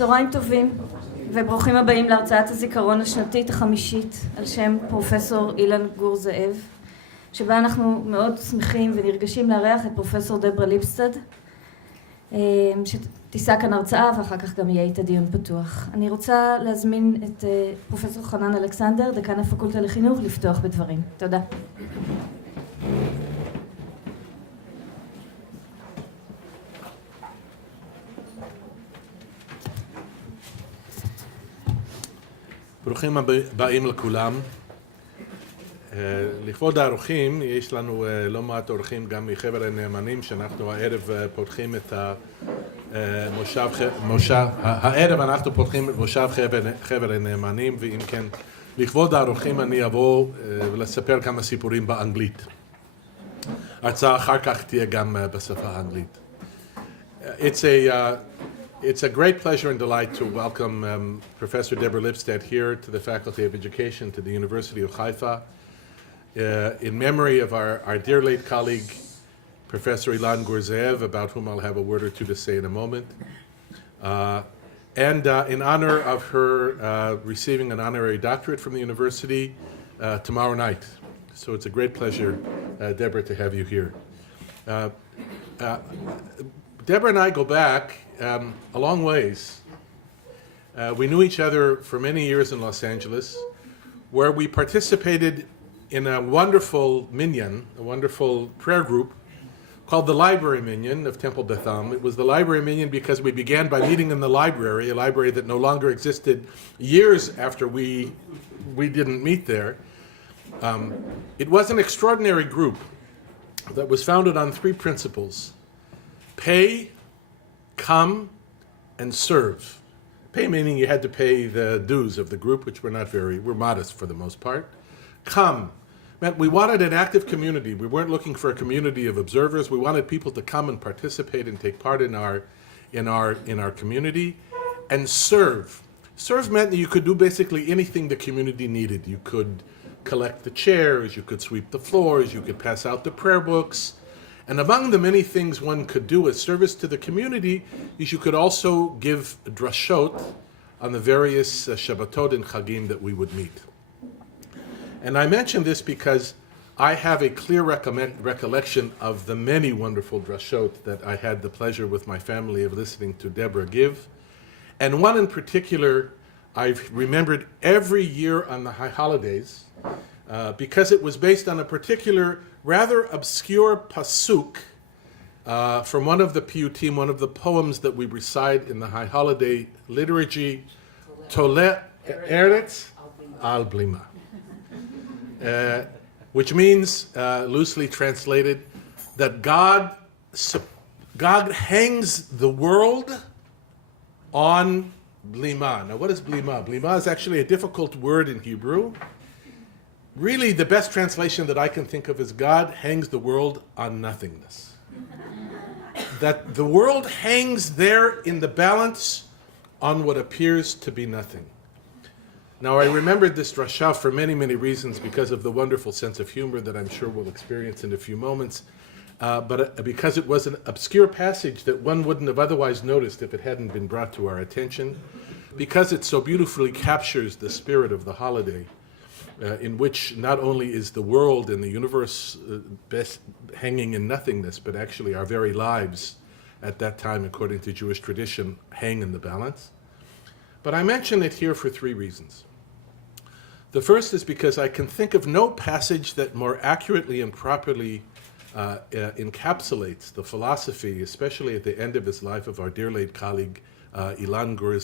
צהריים טובים וברוכים הבאים להרצאת הזיכרון השנתית החמישית על שם פרופסור אילן גור זאב, שבה אנחנו מאוד שמחים ונרגשים לארח את פרופסור דברה ליפסטד, שתישא כאן הרצאה ואחר כך גם יהיה איתה דיון פתוח. אני רוצה להזמין את פרופסור חנן אלכסנדר, דקן הפקולטה לחינוך, לפתוח בדברים. תודה. ברוכים הבאים לכולם. לכבוד האורחים, יש לנו לא מעט אורחים גם מחבר הנאמנים, שאנחנו הערב פותחים את הערב אנחנו פותחים את מושב חבר הנאמנים, ואם כן, לכבוד האורחים אני אבוא ולספר כמה סיפורים באנגלית. ההרצאה אחר כך תהיה גם בשפה האנגלית. It's a great pleasure and delight to welcome Professor Deborah Lipstadt here to the Faculty of Education to the University of Haifa in memory of our dear late colleague, Professor Elon Gore, about whom I'll have a word or two to say in a moment, and in honor of her receiving an honorary doctorate from the university tomorrow night. So it's a great pleasure, Deborah, to have you here. Deborah and I go back a long ways. We knew each other for many years in Los Angeles, where we participated in a wonderful minyan, a wonderful prayer group called the Library Minyan of Temple Betham. It was the Library Minyan because we began by meeting in the library, a library that no longer existed years after we didn't meet there. It was an extraordinary group that was founded on three principles: pay, come, and serve. Pay meaning you had to pay the dues of the group, which were modest for the most part. Come meant we wanted an active community. We weren't looking for a community of observers. We wanted people to come and participate and take part in our community. And serve. Serve meant that you could do basically anything the community needed. You could collect the chairs, you could sweep the floors, you could pass out the prayer books. And among the many things one could do as service to the community is you could also give drashot on the various Shabbatot and Chagim that we would meet. And I mention this because I have a clear recollection of the many wonderful drashot that I had the pleasure with my family of listening to Deborah give. And one in particular I've remembered every year on the high holidays because it was based on a particular rather obscure pasuk from one of the piyutim, one of the poems that we recite in the high holiday liturgy, Tole Eretz al Blima, which means, loosely translated, that God hangs the world on Blima. Now, what is Blima? Blima is actually a difficult word in Hebrew. Really, the best translation that I can think of is God hangs the world on nothingness. That the world hangs there in the balance on what appears to be nothing. Now, I remembered this drasha for many, many reasons because of the wonderful sense of humor that I'm sure we'll experience in a few moments, but because it was an obscure passage that one wouldn't have otherwise noticed if it hadn't been brought to our attention, because it so beautifully captures the spirit of the holiday, in which not only is the world and the universe best hanging in nothingness, but actually our very lives at that time, according to Jewish tradition, hang in the balance. But I mention it here for three reasons. The first is because I can think of no passage that more accurately and properly encapsulates the philosophy, especially at the end of his life, of our dear late colleague Elon Gore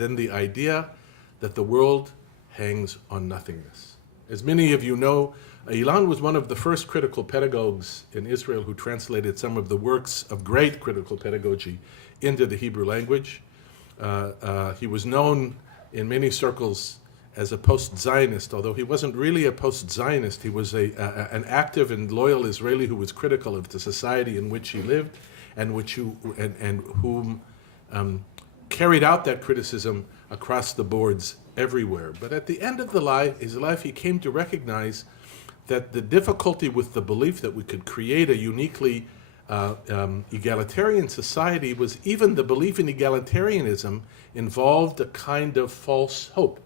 than the idea that the world hangs on nothingness. As many of you know, Elon was one of the first critical pedagogues in Israel who translated some of the works of great critical pedagogy into the Hebrew language. He was known in many circles as a post-Zionist, although he wasn't really a post-Zionist. He was an active and loyal Israeli who was critical of the society in which he lived and whom carried out that criticism across the boards everywhere. But at the end of his life, he came to recognize that the difficulty with the belief that we could create a uniquely egalitarian society was even the belief in egalitarianism involved a kind of false hope.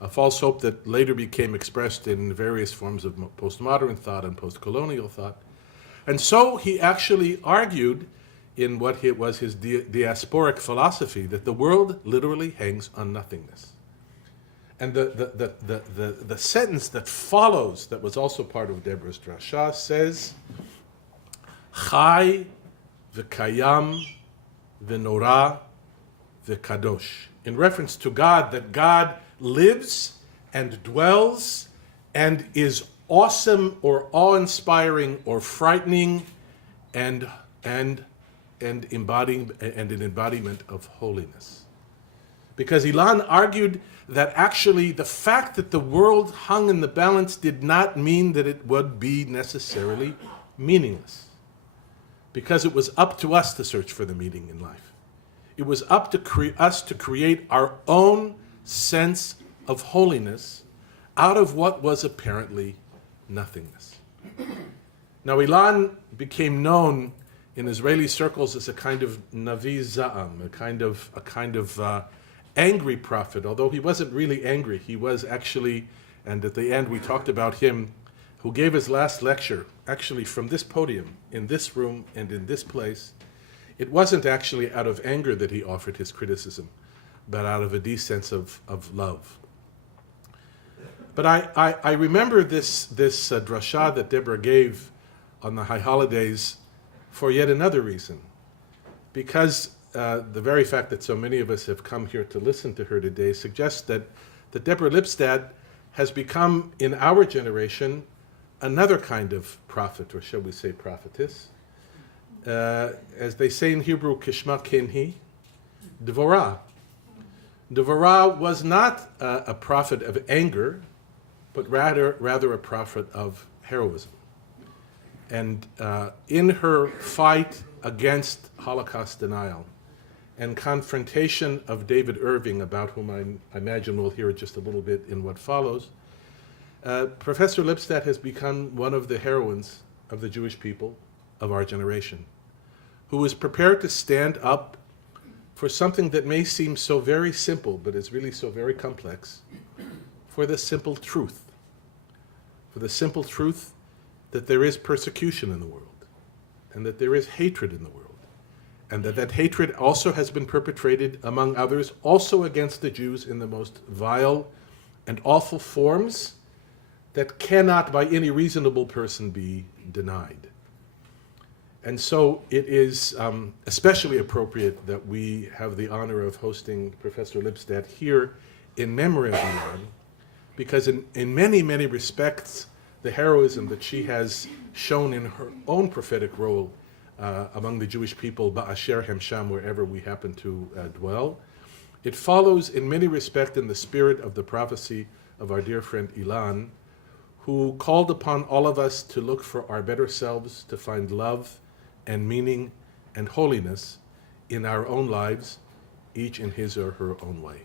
A false hope that later became expressed in various forms of postmodern thought and post-colonial thought. And so he actually argued in what was his diasporic philosophy that the world literally hangs on nothingness. And the sentence that follows, that was also part of Deborah's drasha, says, Chai v'kayam v'nora v'kadosh, in reference to God, that God lives and dwells and is awesome or awe-inspiring or frightening and an embodiment of holiness. Because Elon argued that actually the fact that the world hung in the balance did not mean that it would be necessarily meaningless. Because it was up to us to search for the meaning in life. It was up to us to create our own sense of holiness out of what was apparently nothingness. Now, Elon became known in Israeli circles as a kind of Navi Za'am, a kind of angry prophet, although he wasn't really angry. He was actually, and at the end we talked about him, who gave his last lecture, actually from this podium, in this room and in this place. It wasn't actually out of anger that he offered his criticism, but out of a deep sense of love. But I remember this drasha that Deborah gave on the high holidays for yet another reason. Because the very fact that so many of us have come here to listen to her today suggests that Deborah Lipstadt has become, in our generation, another kind of prophet, or shall we say prophetess. As they say in Hebrew, kishma kenhi, Deborah. Deborah was not a prophet of anger, but rather a prophet of heroism. And in her fight against Holocaust denial and confrontation of David Irving, about whom I imagine we'll hear just a little bit in what follows, Professor Lipstadt has become one of the heroines of the Jewish people of our generation, who was prepared to stand up for something that may seem so very simple, but is really so very complex, for the simple truth. For the simple truth that there is persecution in the world, and that there is hatred in the world, and that hatred also has been perpetrated, among others, also against the Jews in the most vile and awful forms that cannot by any reasonable person be denied. And so it is especially appropriate that we have the honor of hosting Professor Lipstadt here in memory of Elon, because in many, many respects, the heroism that she has shown in her own prophetic role among the Jewish people, ba'asher hem sham, wherever we happen to dwell, it follows in many respects in the spirit of the prophecy of our dear friend Elon, who called upon all of us to look for our better selves, to find love and meaning and holiness in our own lives, each in his or her own way.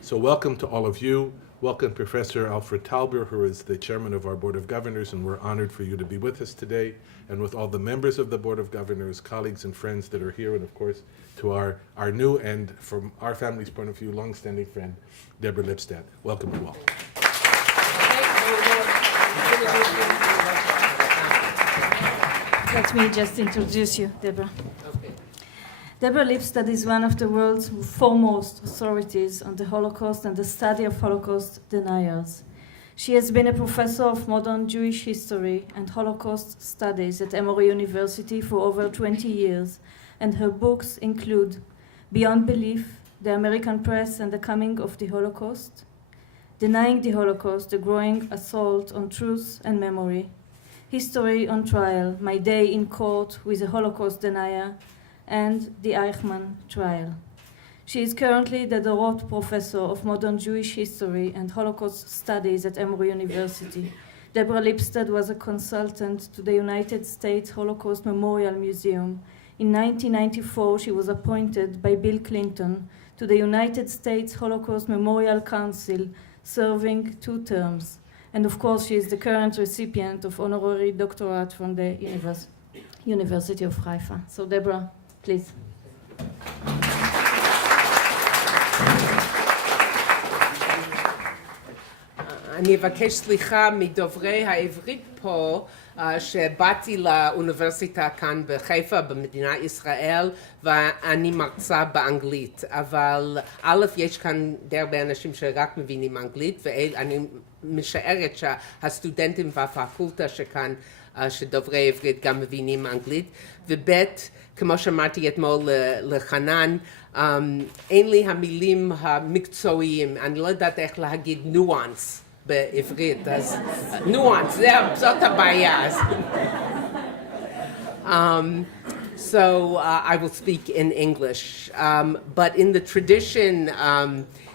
So welcome to all of you. Welcome Professor Alfred Tauber, who is the chairman of our Board of Governors, and we're honored for you to be with us today, and with all the members of the Board of Governors, colleagues and friends that are here, and of course to our new and, from our family's point of view, long-standing friend, Deborah Lipstadt. Welcome to all. Let me just introduce you, Deborah. Deborah Lipstadt is one of the world's foremost authorities on the Holocaust and the study of Holocaust deniers. She has been a professor of modern Jewish history and Holocaust studies at Emory University for over 20 years, and her books include Beyond Belief, The American Press and the Coming of the Holocaust, Denying the Holocaust, The Growing Assault on Truth and Memory, History on Trial, My Day in Court with a Holocaust Denier, and the Eichmann trial. She is currently the Dorot Professor of Modern Jewish History and Holocaust Studies at Emory University. Deborah Lipstadt was a consultant to the United States Holocaust Memorial Museum. In 1994, she was appointed by Bill Clinton to the United States Holocaust Memorial Council, serving 2 terms. And of course, she is the current recipient of Honorary Doctorate from the University of Haifa. So Deborah, please. אני אבקש סליחה מדוברי העברית פה שבאתי לאוניברסיטה כאן בחיפה במדינת ישראל ואני מרצה באנגלית, אבל א', יש כאן די הרבה אנשים שרק מבינים אנגלית ואני משערת שהסטודנטים והפקולטה שכאן שדוברי עברית גם מבינים אנגלית, וב', כמו שאמרתי אתמול לחנן, אין לי המילים המקצועיים, אני לא יודעת איך להגיד ניואנס בעברית, אז ניואנס, זאת הבעיה. So I will speak in English, but in the tradition,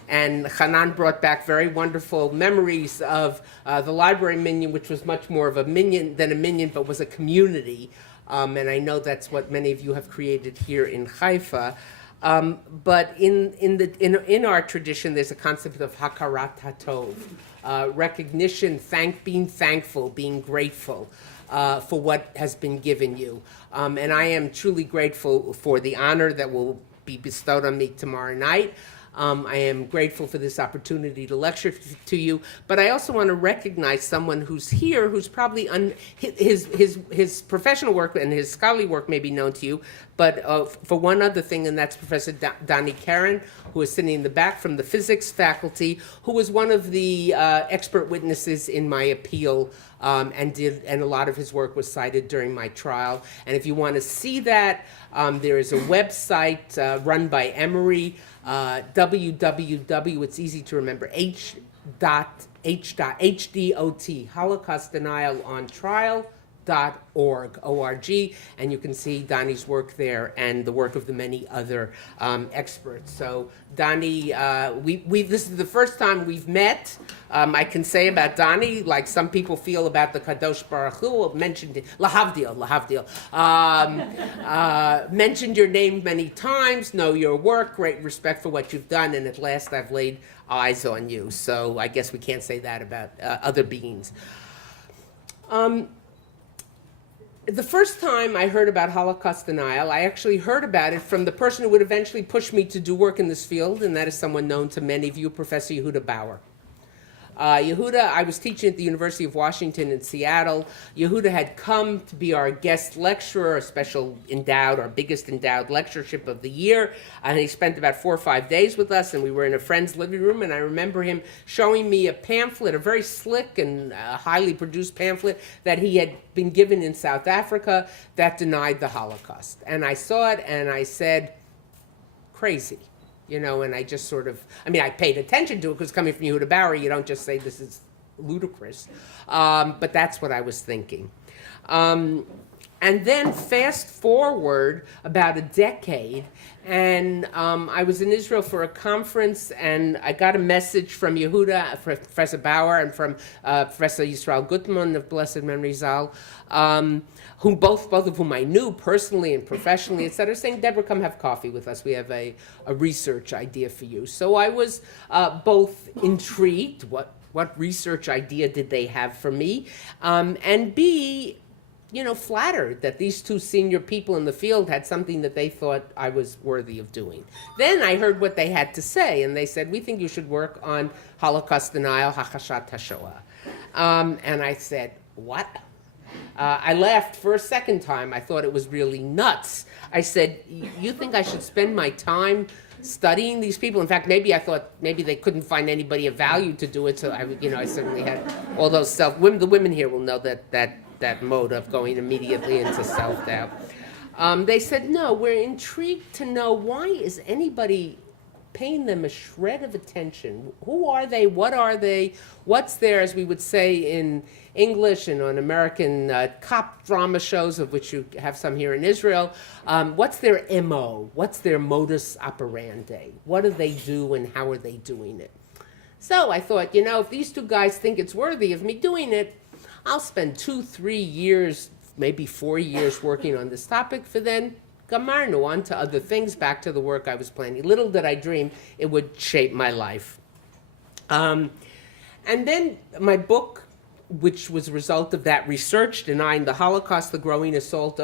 and Hanan brought back very wonderful memories of the library minyan, which was much more of a minyan than a minyan, but was a community. And I know that's what many of you have created here in Haifa. But in our tradition, there's a concept of hakarat hatov, recognition, being thankful, being grateful for what has been given you. And I am truly grateful for the honor that will be bestowed on me tomorrow night. I am grateful for this opportunity to lecture to you, but I also want to recognize someone who's here who's probably his professional work and his scholarly work may be known to you, but for one other thing, and that's Professor Donnie Karen, who is sitting in the back from the physics faculty, who was one of the expert witnesses in my appeal, and a lot of his work was cited during my trial. And if you want to see that, there is a website run by Emory, www, it's easy to remember, HDOT, Holocaust Denial on Trial.org, O-R-G, and you can see Donnie's work there and the work of the many other experts. So Donnie, this is the first time we've met. I can say about Donnie, like some people feel about the Kadosh Baruch Hu, mentioned Lahavdil, mentioned your name many times, know your work, great respect for what you've done, and at last I've laid eyes on you. So I guess we can't say that about other beings. The first time I heard about Holocaust denial, I actually heard about it from the person who would eventually push me to do work in this field, and that is someone known to many of you, Professor Yehuda Bauer. Yehuda, I was teaching at the University of Washington in Seattle. Yehuda had come to be our guest lecturer, a special endowed, our biggest endowed lectureship of the year, and he spent about 4 or 5 days with us, and we were in a friend's living room, and I remember him showing me a pamphlet, a very slick and highly produced pamphlet that he had been given in South Africa that denied the Holocaust. And I saw it, and I said, crazy. You know, and I just sort of, I paid attention to it because coming from Yehuda Bauer, you don't just say this is ludicrous. But that's what I was thinking. And then fast forward about a decade, and I was in Israel for a conference, and I got a message from Yehuda, Professor Bauer, and from Professor Yisrael Gutman of Blessed Memory Zal, whom both of whom I knew personally and professionally, etc., saying, Deborah, come have coffee with us. We have a research idea for you. So I was both intrigued, what research idea did they have for me, and B, flattered that these two senior people in the field had something that they thought I was worthy of doing. Then I heard what they had to say, and they said, we think you should work on Holocaust denial, Hachashat HaShoah. And I said, what? I laughed for a second time. I thought it was really nuts. I said, you think I should spend my time studying these people? In fact, maybe I thought maybe they couldn't find anybody of value to do it, so I certainly had all those the women here will know that mode of going immediately into self-doubt. They said, no, we're intrigued to know why is anybody paying them a shred of attention. Who are they? What are they? What's their, as we would say in English and on American cop drama shows, of which you have some here in Israel, what's their MO? What's their modus operandi? What do they do and how are they doing it? So I thought, if these two guys think it's worthy of me doing it, I'll spend 2-3 years, maybe 4 years working on this topic for then Gamarnu, on to other things, back to the work I was planning. Little did I dream it would shape my life. And then my book which was a result of that research denying the Holocaust, the growing assault.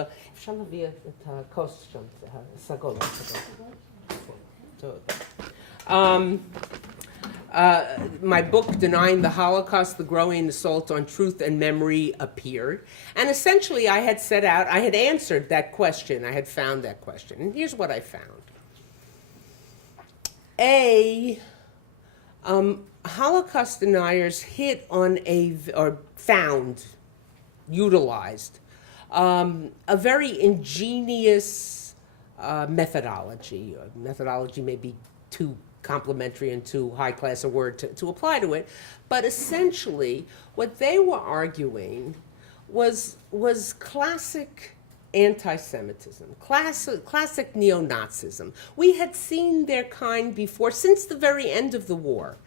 My book, Denying the Holocaust, The Growing Assault on Truth and Memory, appeared. And essentially, I had answered that question. I had found that question. And here's what I found. Holocaust deniers hit on utilized a very ingenious methodology. Methodology may be too complimentary and too high-class a word to apply to it, but essentially what they were arguing was classic anti-Semitism, classic neo-Nazism. We had seen their kind before, since the very end of the war.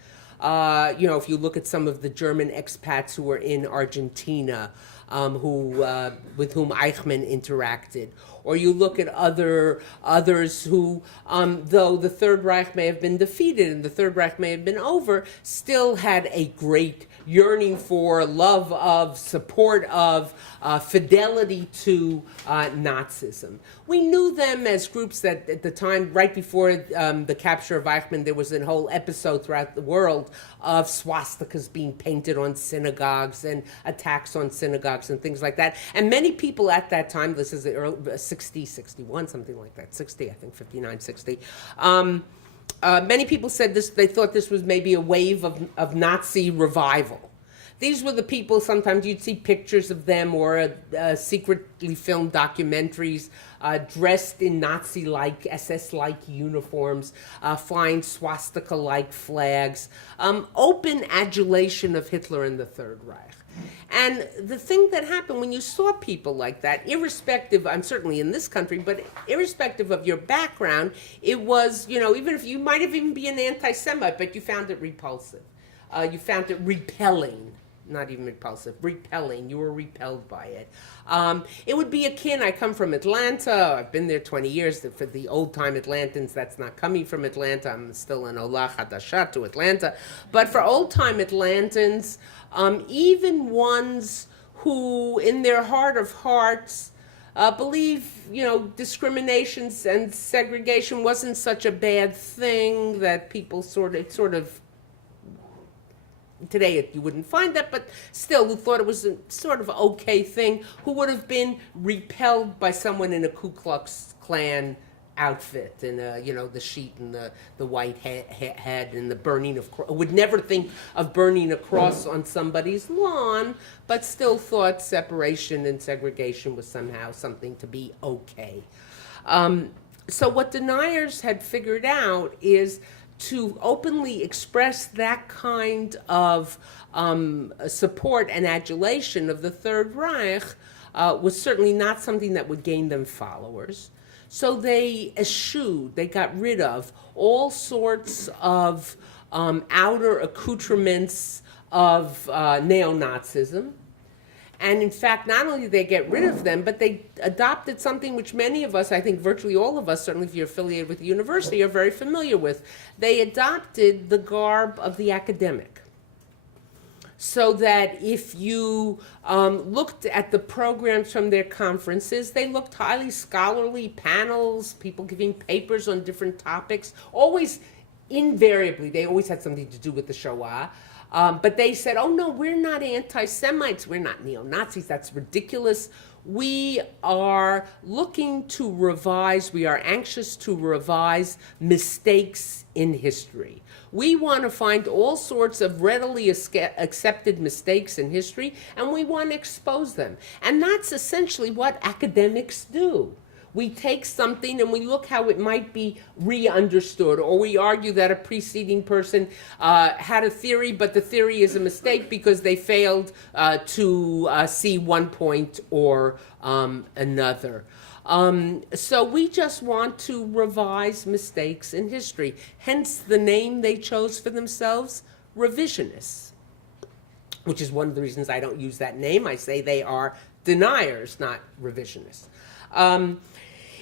If you look at some of the German expats who were in Argentina, with whom Eichmann interacted, or you look at others who, though the Third Reich may have been defeated and the Third Reich may have been over, still had a great yearning for, love of, support of, fidelity to Nazism. We knew them as groups that at the time, right before the capture of Eichmann, there was a whole episode throughout the world of swastikas being painted on synagogues and attacks on synagogues and things like that. And many people at that time, this is the early 60, 61, something like that, 60, I think, 59, 60. Many people said this, they thought this was maybe a wave of Nazi revival. These were the people, sometimes you'd see pictures of them or secretly filmed documentaries dressed in Nazi-like, SS-like uniforms, flying swastika-like flags, open adulation of Hitler and the Third Reich. And the thing that happened when you saw people like that, irrespective, I'm certainly in this country, but irrespective of your background, it was, even if you might have even been an anti-Semite, but you found it repulsive. You found it repelling. Not even repulsive, repelling. You were repelled by it. It would be akin, I come from Atlanta. I've been there 20 years. For the old-time Atlantans, that's not coming from Atlanta. I'm still an Ola Hadasha to Atlanta. But for old-time Atlantans, even ones who, in their heart of hearts, believe, discriminations and segregation wasn't such a bad thing, that people sort of today you wouldn't find that, but still who thought it was a sort of okay thing, who would have been repelled by someone in a Ku Klux Klan outfit and the sheet and the white head and the burning of, would never think of burning a cross on somebody's lawn, but still thought separation and segregation was somehow something to be okay. So what deniers had figured out is to openly express that kind of support and adulation of the Third Reich was certainly not something that would gain them followers. So they eschewed, they got rid of all sorts of outer accoutrements of neo-Nazism. And in fact, not only did they get rid of them, but they adopted something which many of us, I think virtually all of us, certainly if you're affiliated with the university, are very familiar with. They adopted the garb of the academic. So that if you looked at the programs from their conferences, they looked highly scholarly, panels, people giving papers on different topics, always invariably, they always had something to do with the Shoah. But they said, oh no, we're not anti-Semites, we're not neo-Nazis, that's ridiculous. We are looking to revise, we are anxious to revise mistakes in history. We want to find all sorts of readily accepted mistakes in history, and we want to expose them. And that's essentially what academics do. We take something and we look how it might be re-understood, or we argue that a preceding person had a theory, but the theory is a mistake because they failed to see one point or another. So we just want to revise mistakes in history. Hence the name they chose for themselves, revisionists, which is one of the reasons I don't use that name. I say they are deniers, not revisionists.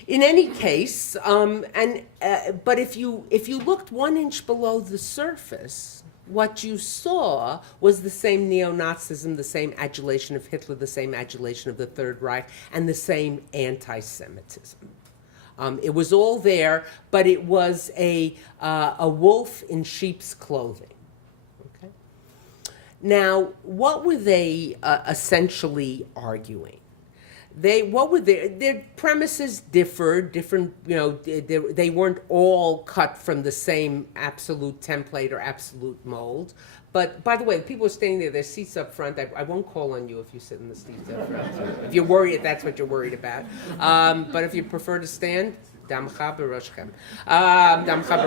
In any case, but if you looked 1 inch below the surface, what you saw was the same neo-Nazism, the same adulation of Hitler, the same adulation of the Third Reich, and the same anti-Semitism. It was all there, but it was a wolf in sheep's clothing. Okay? Now, what were they essentially arguing? What were their premises differed, they weren't all cut from the same absolute template or absolute mold. But by the way, the people who are standing there, their seats up front, I won't call on you if you sit in the seats up front. If you're worried, that's what you're worried about. But if you prefer to stand, damcha b'roshchem. Damcha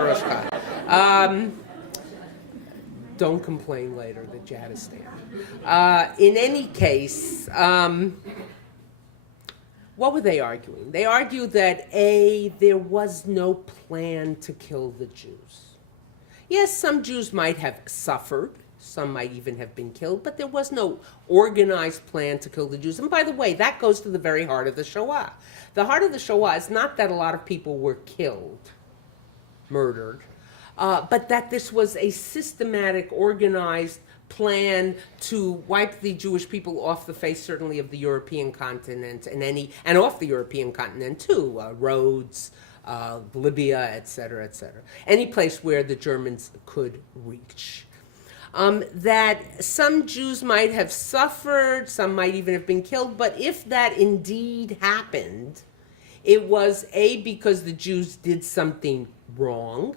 b'roshcha. Don't complain later that you had to stand. In any case, what were they arguing? They argued that there was no plan to kill the Jews. Yes, some Jews might have suffered, some might even have been killed, but there was no organized plan to kill the Jews. And by the way, that goes to the very heart of the Shoah. The heart of the Shoah is not that a lot of people were killed, murdered, but that this was a systematic, organized plan to wipe the Jewish people off the face, certainly of the European continent, and off the European continent too, Rhodes, Libya, etc., any place where the Germans could reach. That some Jews might have suffered, some might even have been killed, but if that indeed happened, it was because the Jews did something wrong.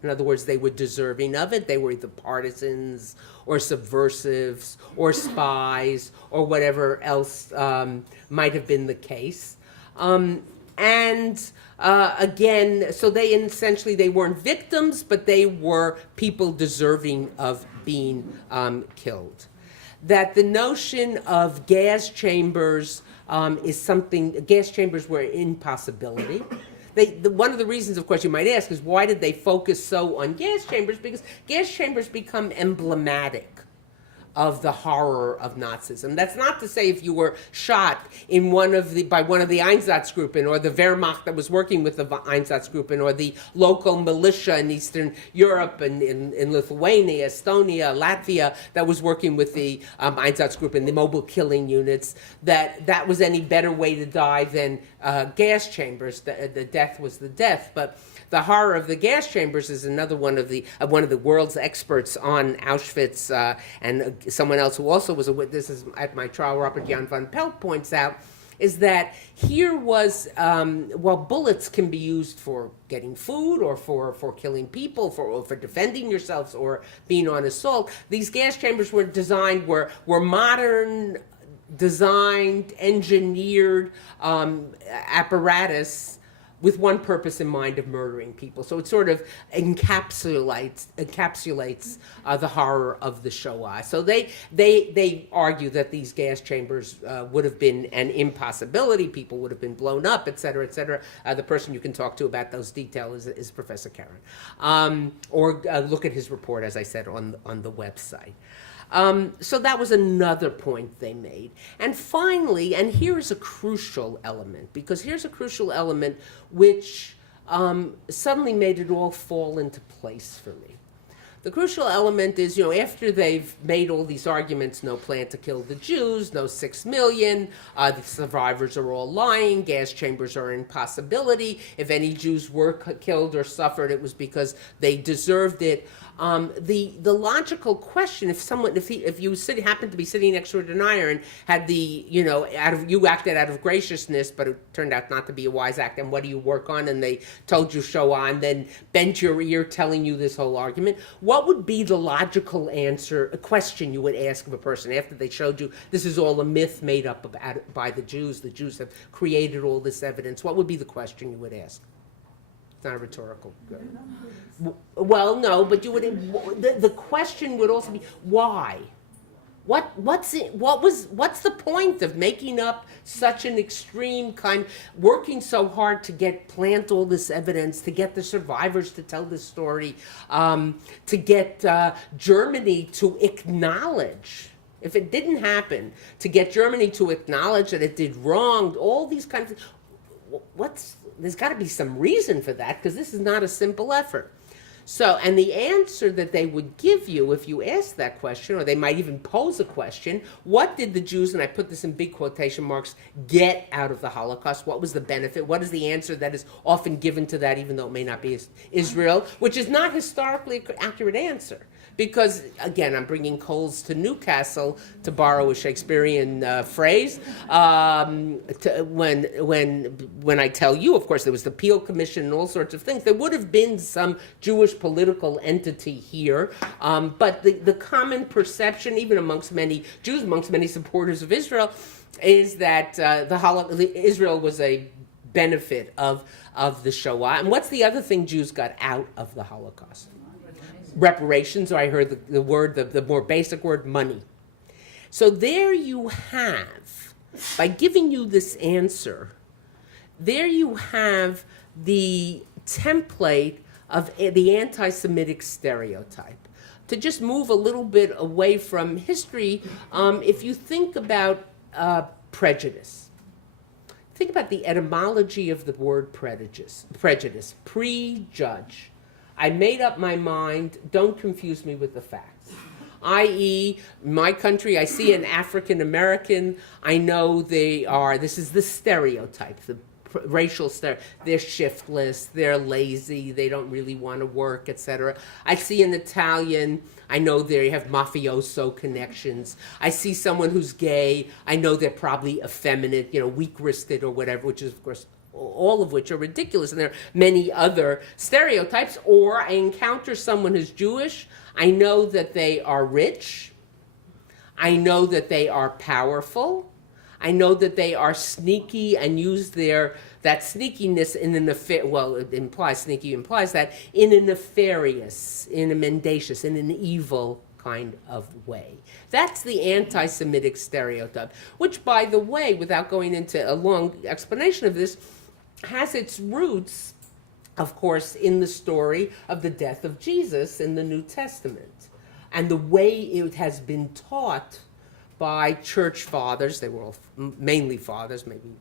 In other words, they were deserving of it. They were either partisans or subversives or spies or whatever else might have been the case. Again, so they weren't victims, but they were people deserving of being killed. That the notion of gas chambers gas chambers were an impossibility. One of the reasons, of course, you might ask is why did they focus so on gas chambers? Because gas chambers become emblematic of the horror of Nazism. That's not to say if you were shot by one of the Einsatzgruppen or the Wehrmacht that was working with the Einsatzgruppen or the local militia in Eastern Europe and in Lithuania, Estonia, Latvia that was working with the Einsatzgruppen, the mobile killing units, that was any better way to die than gas chambers. The death was the death, but the horror of the gas chambers is another one of the world's experts on Auschwitz, and someone else who also was a witness at my trial, Robert Jan van Pelt, points out, is that here was, while bullets can be used for getting food or for killing people, or for defending yourselves or being on assault, these gas chambers were modern, designed, engineered apparatus with one purpose in mind of murdering people. So it sort of encapsulates the horror of the Shoah. So they argue that these gas chambers would have been an impossibility, people would have been blown up, et cetera, et cetera. The person you can talk to about those details is Professor Karen. Or look at his report, as I said, on the website. So that was another point they made. And finally, and here's a crucial element, because here's a crucial element which suddenly made it all fall into place for me. The crucial element is, after they've made all these arguments, no plan to kill the Jews, no 6 million, the survivors are all lying, gas chambers are an impossibility, if any Jews were killed or suffered, it was because they deserved it. The logical question, if you happened to be sitting next to a denier and had you acted out of graciousness, but it turned out not to be a wise act, and what do you work on? And they told you Shoah and then bent your ear telling you this whole argument. What would be the logical answer, a question you would ask of a person after they showed you this is all a myth made up by the Jews have created all this evidence? What would be the question you would ask? It's not a rhetorical. Well, no, but you would. The question would also be why. What's the point of making up such an extreme working so hard to plant all this evidence, to get the survivors to tell this story, to get Germany to acknowledge, if it didn't happen, to get Germany to acknowledge that it did wrong, all these kinds of, there's got to be some reason for that, because this is not a simple effort. So, and the answer that they would give you if you asked that question, or they might even pose a question, what did the Jews, and I put this in big quotation marks, get out of the Holocaust? What was the benefit? What is the answer that is often given to that, even though it may not be Israel, which is not historically accurate answer? Because, again, I'm bringing coals to Newcastle, to borrow a Shakespearean phrase. When I tell you, of course, there was the Peel Commission and all sorts of things. There would have been some Jewish political entity here, but the common perception, even amongst many Jews, amongst many supporters of Israel, is that Israel was a benefit of the Shoah. And what's the other thing Jews got out of the Holocaust? Reparations, or I heard the word, the more basic word, money. So there you have, by giving you this answer, there you have the template of the anti-Semitic stereotype. To just move a little bit away from history, if you think about prejudice, think about the etymology of the word prejudice, prejudge. I made up my mind, don't confuse me with the facts. I.e., my country, I see an African American, I know this is the stereotype, the racial stereotype. They're shiftless, they're lazy, they don't really want to work, etc. I see an Italian, I know they have mafioso connections. I see someone who's gay, I know they're probably effeminate, weak-wristed or whatever, which is, of course, all of which are ridiculous, and there are many other stereotypes. Or I encounter someone who's Jewish, I know that they are rich, I know that they are powerful, I know that they are sneaky and use that sneakiness in a sneaky implies that in a nefarious, in a mendacious, in an evil kind of way. That's the anti-Semitic stereotype, which, by the way, without going into a long explanation of this, has its roots, of course, in the story of the death of Jesus in the New Testament, and the way it has been taught by church fathers. They were all mainly fathers, maybe,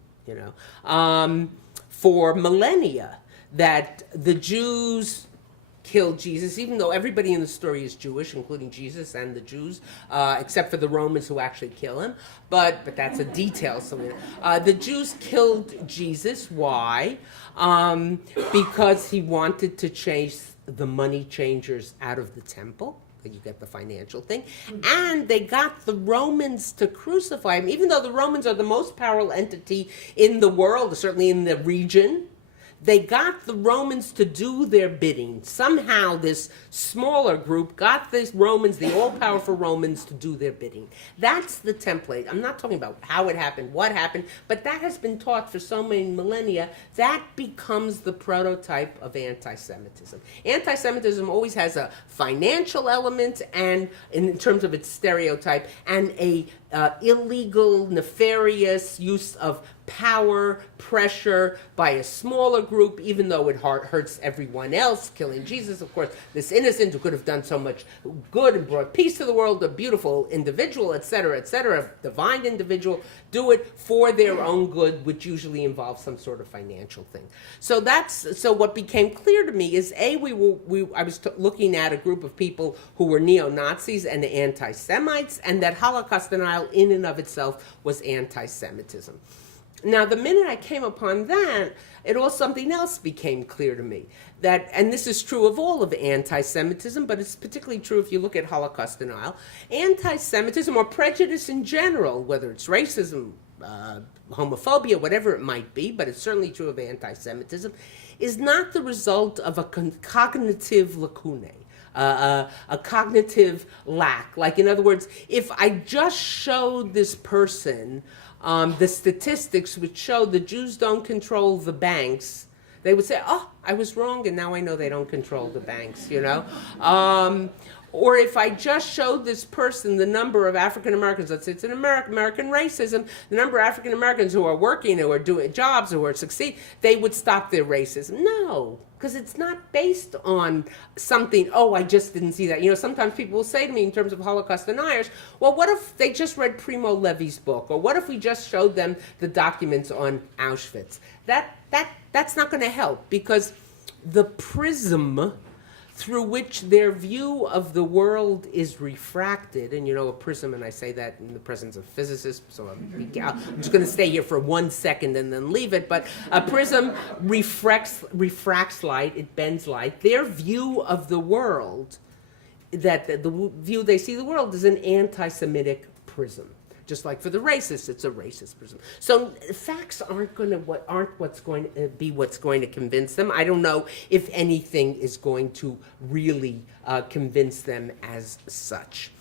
for millennia, that the Jews killed Jesus, even though everybody in the story is Jewish, including Jesus and the Jews, except for the Romans who actually kill him. But that's a detail. So the Jews killed Jesus. Why? Because he wanted to chase the money changers out of the temple. You get the financial thing. And they got the Romans to crucify him, even though the Romans are the most powerful entity in the world, certainly in the region. They got the Romans to do their bidding. Somehow this smaller group got the Romans, the all-powerful Romans, to do their bidding. That's the template. I'm not talking about how it happened, what happened, but that has been taught for so many millennia. That becomes the prototype of anti-Semitism. Anti-Semitism always has a financial element, and in terms of its stereotype, and a illegal, nefarious use of power, pressure by a smaller group, even though it hurts everyone else. Killing Jesus, of course, this innocent who could have done so much good and brought peace to the world, a beautiful individual, etc., a divine individual, do it for their own good, which usually involves some sort of financial thing. So what became clear to me is, I was looking at a group of people who were neo-Nazis and anti-Semites, and that Holocaust denial in and of itself was anti-Semitism. Now, the minute I came upon that, something else became clear to me. And this is true of all of anti-Semitism, but it's particularly true if you look at Holocaust denial. Anti-Semitism, or prejudice in general, whether it's racism, homophobia, whatever it might be, but it's certainly true of anti-Semitism, is not the result of a cognitive lacunae. A cognitive lack. Like, in other words, if I just showed this person the statistics which show the Jews don't control the banks, they would say, oh, I was wrong, and now I know they don't control the banks, Or if I just showed this person the number of African Americans, let's say it's an American racism, the number of African Americans who are working, who are doing jobs, who are succeeding, they would stop their racism. No, because it's not based on something, I just didn't see that. Sometimes people will say to me in terms of Holocaust deniers, well, what if they just read Primo Levi's book? Or what if we just showed them the documents on Auschwitz? That's not going to help, because the prism through which their view of the world is refracted. And a prism, and I say that in the presence of physicists, so I'm just going to stay here for 1 second and then leave it. But a prism refracts light, it bends light. Their view of the world, that the view they see the world, is an anti-Semitic prism. Just like for the racists, it's a racist prism. So facts aren't what's going to be what's going to convince them. I don't know if anything is going to really convince them as such.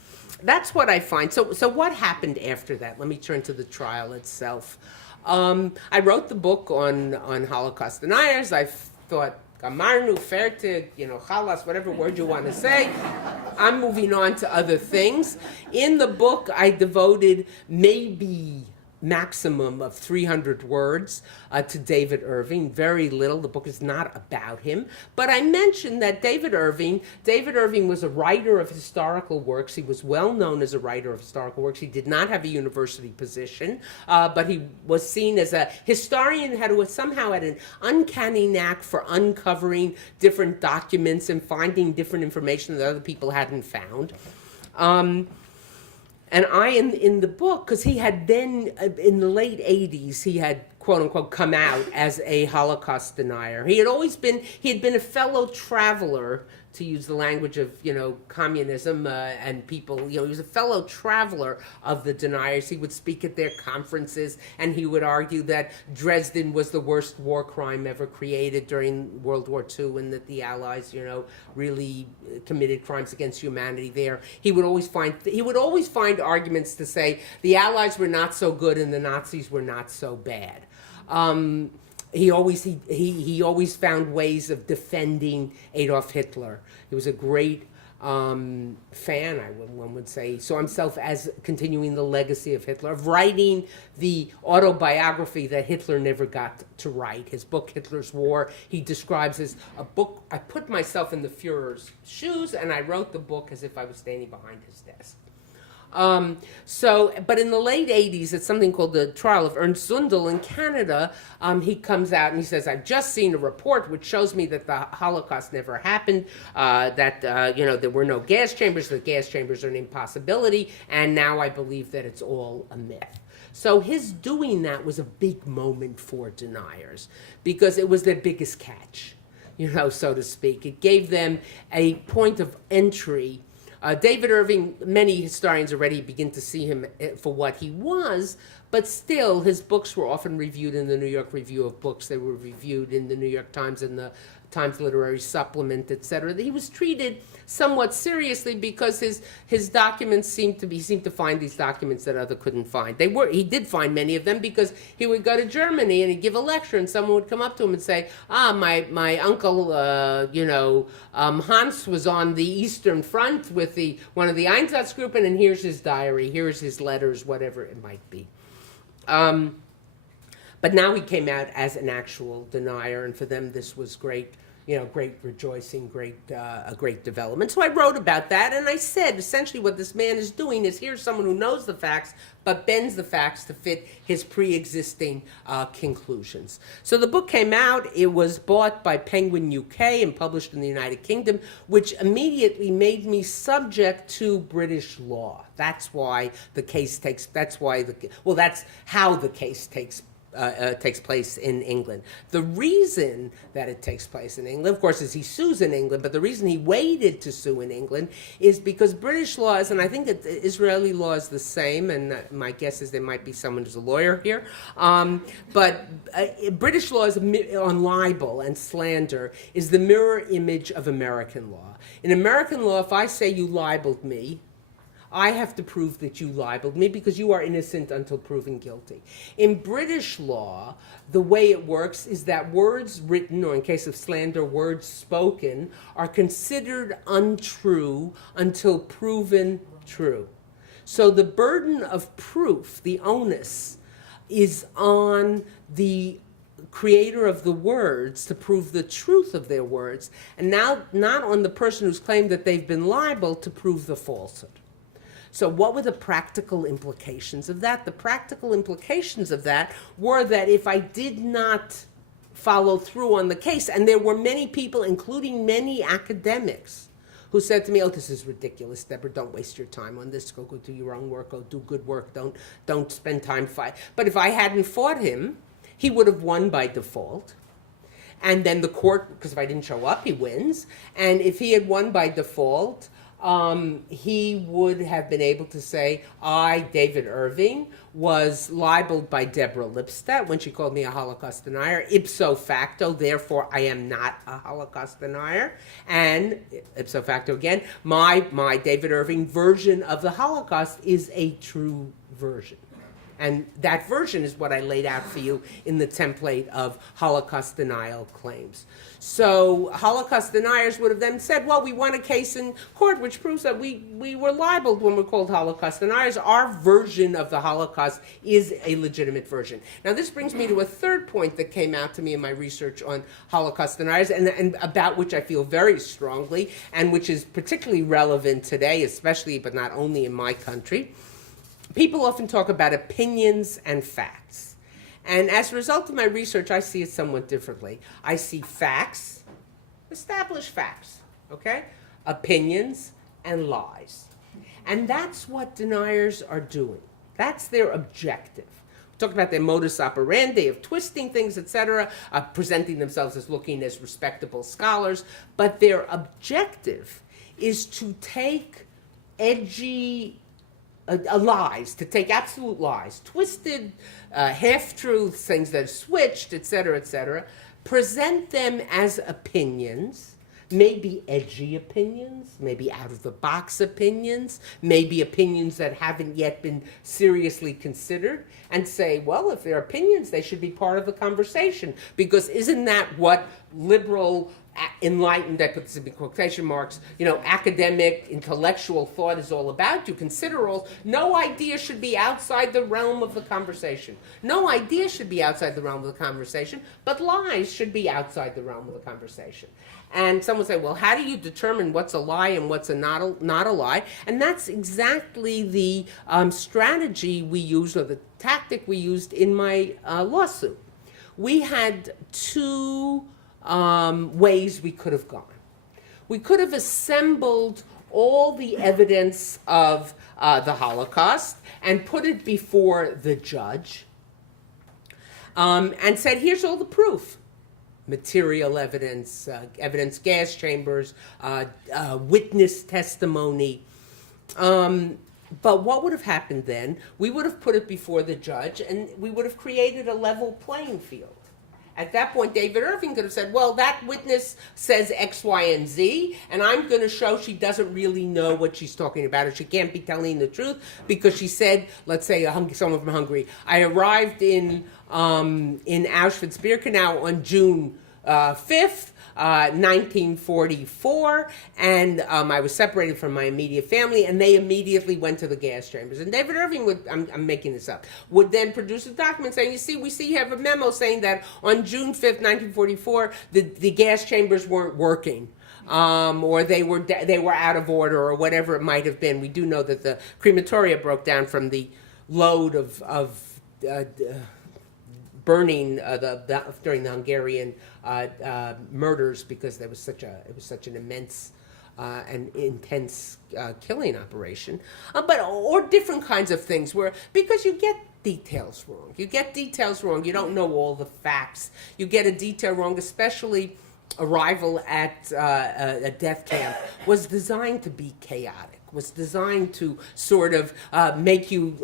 That's what I find. So what happened after that? Let me turn to the trial itself. I wrote the book on Holocaust deniers. I thought, Gamarnu, fertig, chalas, whatever word you want to say. I'm moving on to other things. In the book, I devoted maybe maximum of 300 words to David Irving. Very little. The book is not about him. But I mentioned that David Irving was a writer of historical works. He was well known as a writer of historical works. He did not have a university position, but he was seen as a historian who somehow had an uncanny knack for uncovering different documents and finding different information that other people hadn't found. And I, in the book, because he had then, in the late 80s, he had, quote unquote, come out as a Holocaust denier. He had been a fellow traveler, to use the language of, communism and people, he was a fellow traveler of the deniers. He would speak at their conferences, and he would argue that Dresden was the worst war crime ever created during World War II, and that the Allies, really committed crimes against humanity there. He would always find arguments to say the Allies were not so good and the Nazis were not so bad. He always found ways of defending Adolf Hitler. He was a great fan, one would say. He saw himself as continuing the legacy of Hitler, of writing the autobiography that Hitler never got to write. His book, Hitler's War, he describes as a book. I put myself in the Führer's shoes, and I wrote the book as if I was standing behind his desk. But in the late 80s, it's something called the trial of Ernst Zundel in Canada. He comes out and he says, I've just seen a report which shows me that the Holocaust never happened, that, there were no gas chambers, the gas chambers are an impossibility, and now I believe that it's all a myth. So his doing that was a big moment for deniers, because it was their biggest catch, so to speak. It gave them a point of entry. David Irving, many historians already begin to see him for what he was, but still his books were often reviewed in the New York Review of Books. They were reviewed in the New York Times and the Times Literary Supplement, etc. He was treated somewhat seriously because his documents seemed to find these documents that others couldn't find. He did find many of them, because he would go to Germany and he'd give a lecture, and someone would come up to him and say, my uncle, Hans was on the Eastern Front with one of the Einsatzgruppen, and here's his diary, here's his letters, whatever it might be. But now he came out as an actual denier, and for them this was great, great rejoicing, a great development. So I wrote about that, and I said essentially what this man is doing is, here's someone who knows the facts, but bends the facts to fit his pre-existing conclusions. So the book came out. It was bought by Penguin UK and published in the United Kingdom, which immediately made me subject to British law. That's why the case takes. That's how the case takes place in England. The reason that it takes place in England, of course, is he sues in England, but the reason he waited to sue in England is because British laws, and I think that Israeli law is the same, and my guess is there might be someone who's a lawyer here, but British law on libel and slander is the mirror image of American law. In American law, if I say you libeled me, I have to prove that you libeled me, because you are innocent until proven guilty. In British law, the way it works is that words written, or in case of slander, words spoken, are considered untrue until proven true. So the burden of proof, the onus, is on the creator of the words to prove the truth of their words, and now not on the person who's claimed that they've been libeled to prove the falsehood. So what were the practical implications of that? The practical implications of that were that if I did not follow through on the case. And there were many people, including many academics, who said to me, oh, this is ridiculous, Deborah, don't waste your time on this. Go do your own work. Go do good work. Don't spend time fighting. But if I hadn't fought him, he would have won by default. And then the court, because if I didn't show up, he wins. And if he had won by default, he would have been able to say, I, David Irving, was libeled by Deborah Lipstadt when she called me a Holocaust denier. Ipso facto, therefore, I am not a Holocaust denier. And ipso facto again, my David Irving version of the Holocaust is a true version. And that version is what I laid out for you in the template of Holocaust denial claims. So Holocaust deniers would have then said, well, we won a case in court which proves that we were libeled when we're called Holocaust deniers. Our version of the Holocaust is a legitimate version. Now this brings me to a third point that came out to me in my research on Holocaust deniers, and about which I feel very strongly, and which is particularly relevant today, especially but not only in my country. People often talk about opinions and facts. And as a result of my research, I see it somewhat differently. I see facts, established facts, okay? Opinions and lies. And that's what deniers are doing. That's their objective. We talk about their modus operandi of twisting things, etc., presenting themselves as looking as respectable scholars. But their objective is to take edgy lies, to take absolute lies, twisted half-truths, things that are switched, etc., present them as opinions, maybe edgy opinions, maybe out-of-the-box opinions, maybe opinions that haven't yet been seriously considered, and say, well, if they're opinions, they should be part of the conversation, because isn't that what liberal, enlightened, I put this in quotation marks, academic, intellectual thought is all about? You consider all, no idea should be outside the realm of the conversation. No idea should be outside the realm of the conversation, but lies should be outside the realm of the conversation. And someone say, well, how do you determine what's a lie and what's not a lie? And that's exactly the strategy we used, or the tactic we used in my lawsuit. We had two ways we could have gone. We could have assembled all the evidence of the Holocaust and put it before the judge and said, here's all the proof. Material evidence, evidence gas chambers, witness testimony. But what would have happened then? We would have put it before the judge and we would have created a level playing field. At that point, David Irving could have said, well, that witness says X, Y, and Z, and I'm going to show she doesn't really know what she's talking about, or she can't be telling the truth, because she said, let's say someone from Hungary, I arrived in Auschwitz-Birkenau on June 5th, 1944, and I was separated from my immediate family, and they immediately went to the gas chambers. And David Irving would, I'm making this up, would then produce a document saying, we see you have a memo saying that on June 5th, 1944, the gas chambers weren't working. Or they were out of order, or whatever it might have been. We do know that the crematoria broke down from the load of burning during the Hungarian murders, because it was such an immense and intense killing operation, or different kinds of things where, because you get details wrong, you don't know all the facts, you get a detail wrong, especially arrival at a death camp was designed to be chaotic, was designed to sort of make you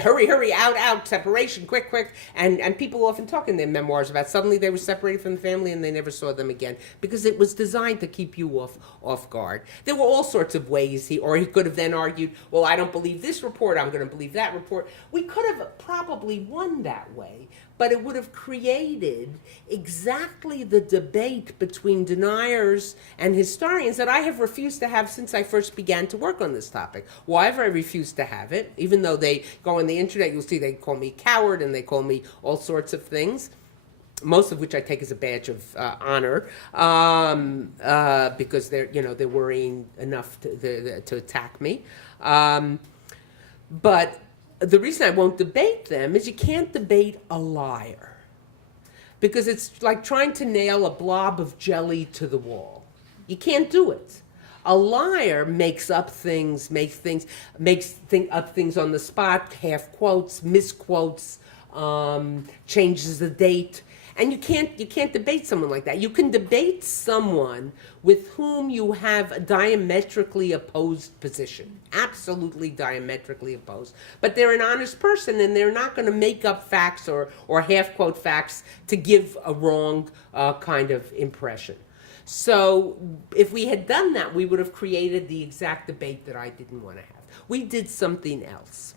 hurry, out, separation, quick. And people often talk in their memoirs about suddenly they were separated from the family and they never saw them again, because it was designed to keep you off guard. There were all sorts of ways he could have then argued, well, I don't believe this report, I'm going to believe that report. We could have probably won that way, but it would have created exactly the debate between deniers and historians that I have refused to have since I first began to work on this topic. Why have I refused to have it? Even though they go on the internet, you'll see they call me coward and they call me all sorts of things, most of which I take as a badge of honor, because they're worrying enough to attack me. But the reason I won't debate them is you can't debate a liar. because it's like trying to nail a blob of jelly to the wall. You can't do it. A liar makes up things, makes up things on the spot, half quotes, misquotes, changes the date. And you can't debate someone like that. You can debate someone with whom you have a diametrically opposed position, absolutely diametrically opposed. But they're an honest person, and they're not going to make up facts or half-quote facts to give a wrong kind of impression. So if we had done that, we would have created the exact debate that I didn't want to have. We did something else.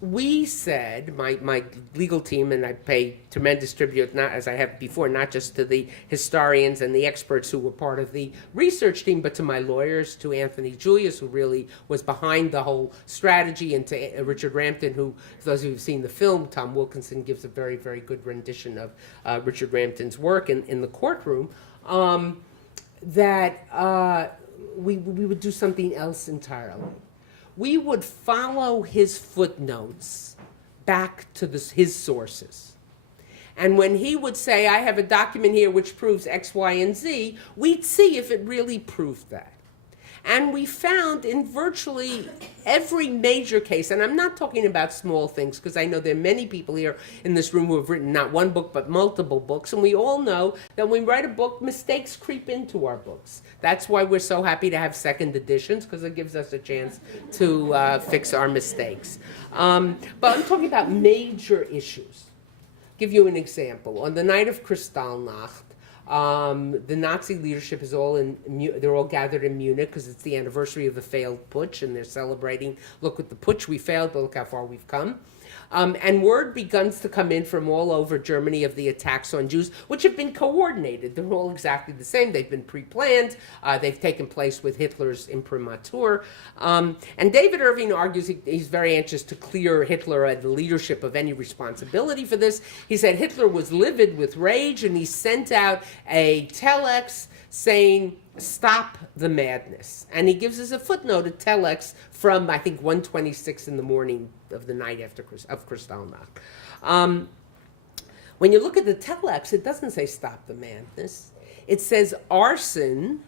We said, my legal team, and I pay tremendous tribute, not as I have before, not just to the historians and the experts who were part of the research team, but to my lawyers, to Anthony Julius, who really was behind the whole strategy, and to Richard Rampton, who, for those of you who've seen the film, Tom Wilkinson gives a very, very good rendition of Richard Rampton's work in the courtroom, that we would do something else entirely. We would follow his footnotes back to his sources. And when he would say, I have a document here which proves X, Y, and Z, we'd see if it really proved that. And we found in virtually every major case, and I'm not talking about small things, because I know there are many people here in this room who have written not one book, but multiple books, and we all know that when we write a book, mistakes creep into our books. That's why we're so happy to have second editions, because it gives us a chance to fix our mistakes. But I'm talking about major issues. Give you an example. On the night of Kristallnacht, the Nazi leadership is they're all gathered in Munich because it's the anniversary of the failed putsch, and they're celebrating, look at the putsch we failed, but look how far we've come. And word begins to come in from all over Germany of the attacks on Jews, which have been coordinated. They're all exactly the same. They've been pre-planned. They've taken place with Hitler's imprimatur. And David Irving argues he's very anxious to clear Hitler and the leadership of any responsibility for this. He said Hitler was livid with rage, and he sent out a telex saying, stop the madness. And he gives us a footnote, a telex from, I think, 1:26 in the morning of the night of Kristallnacht. When you look at the telex, it doesn't say stop the madness. It says arson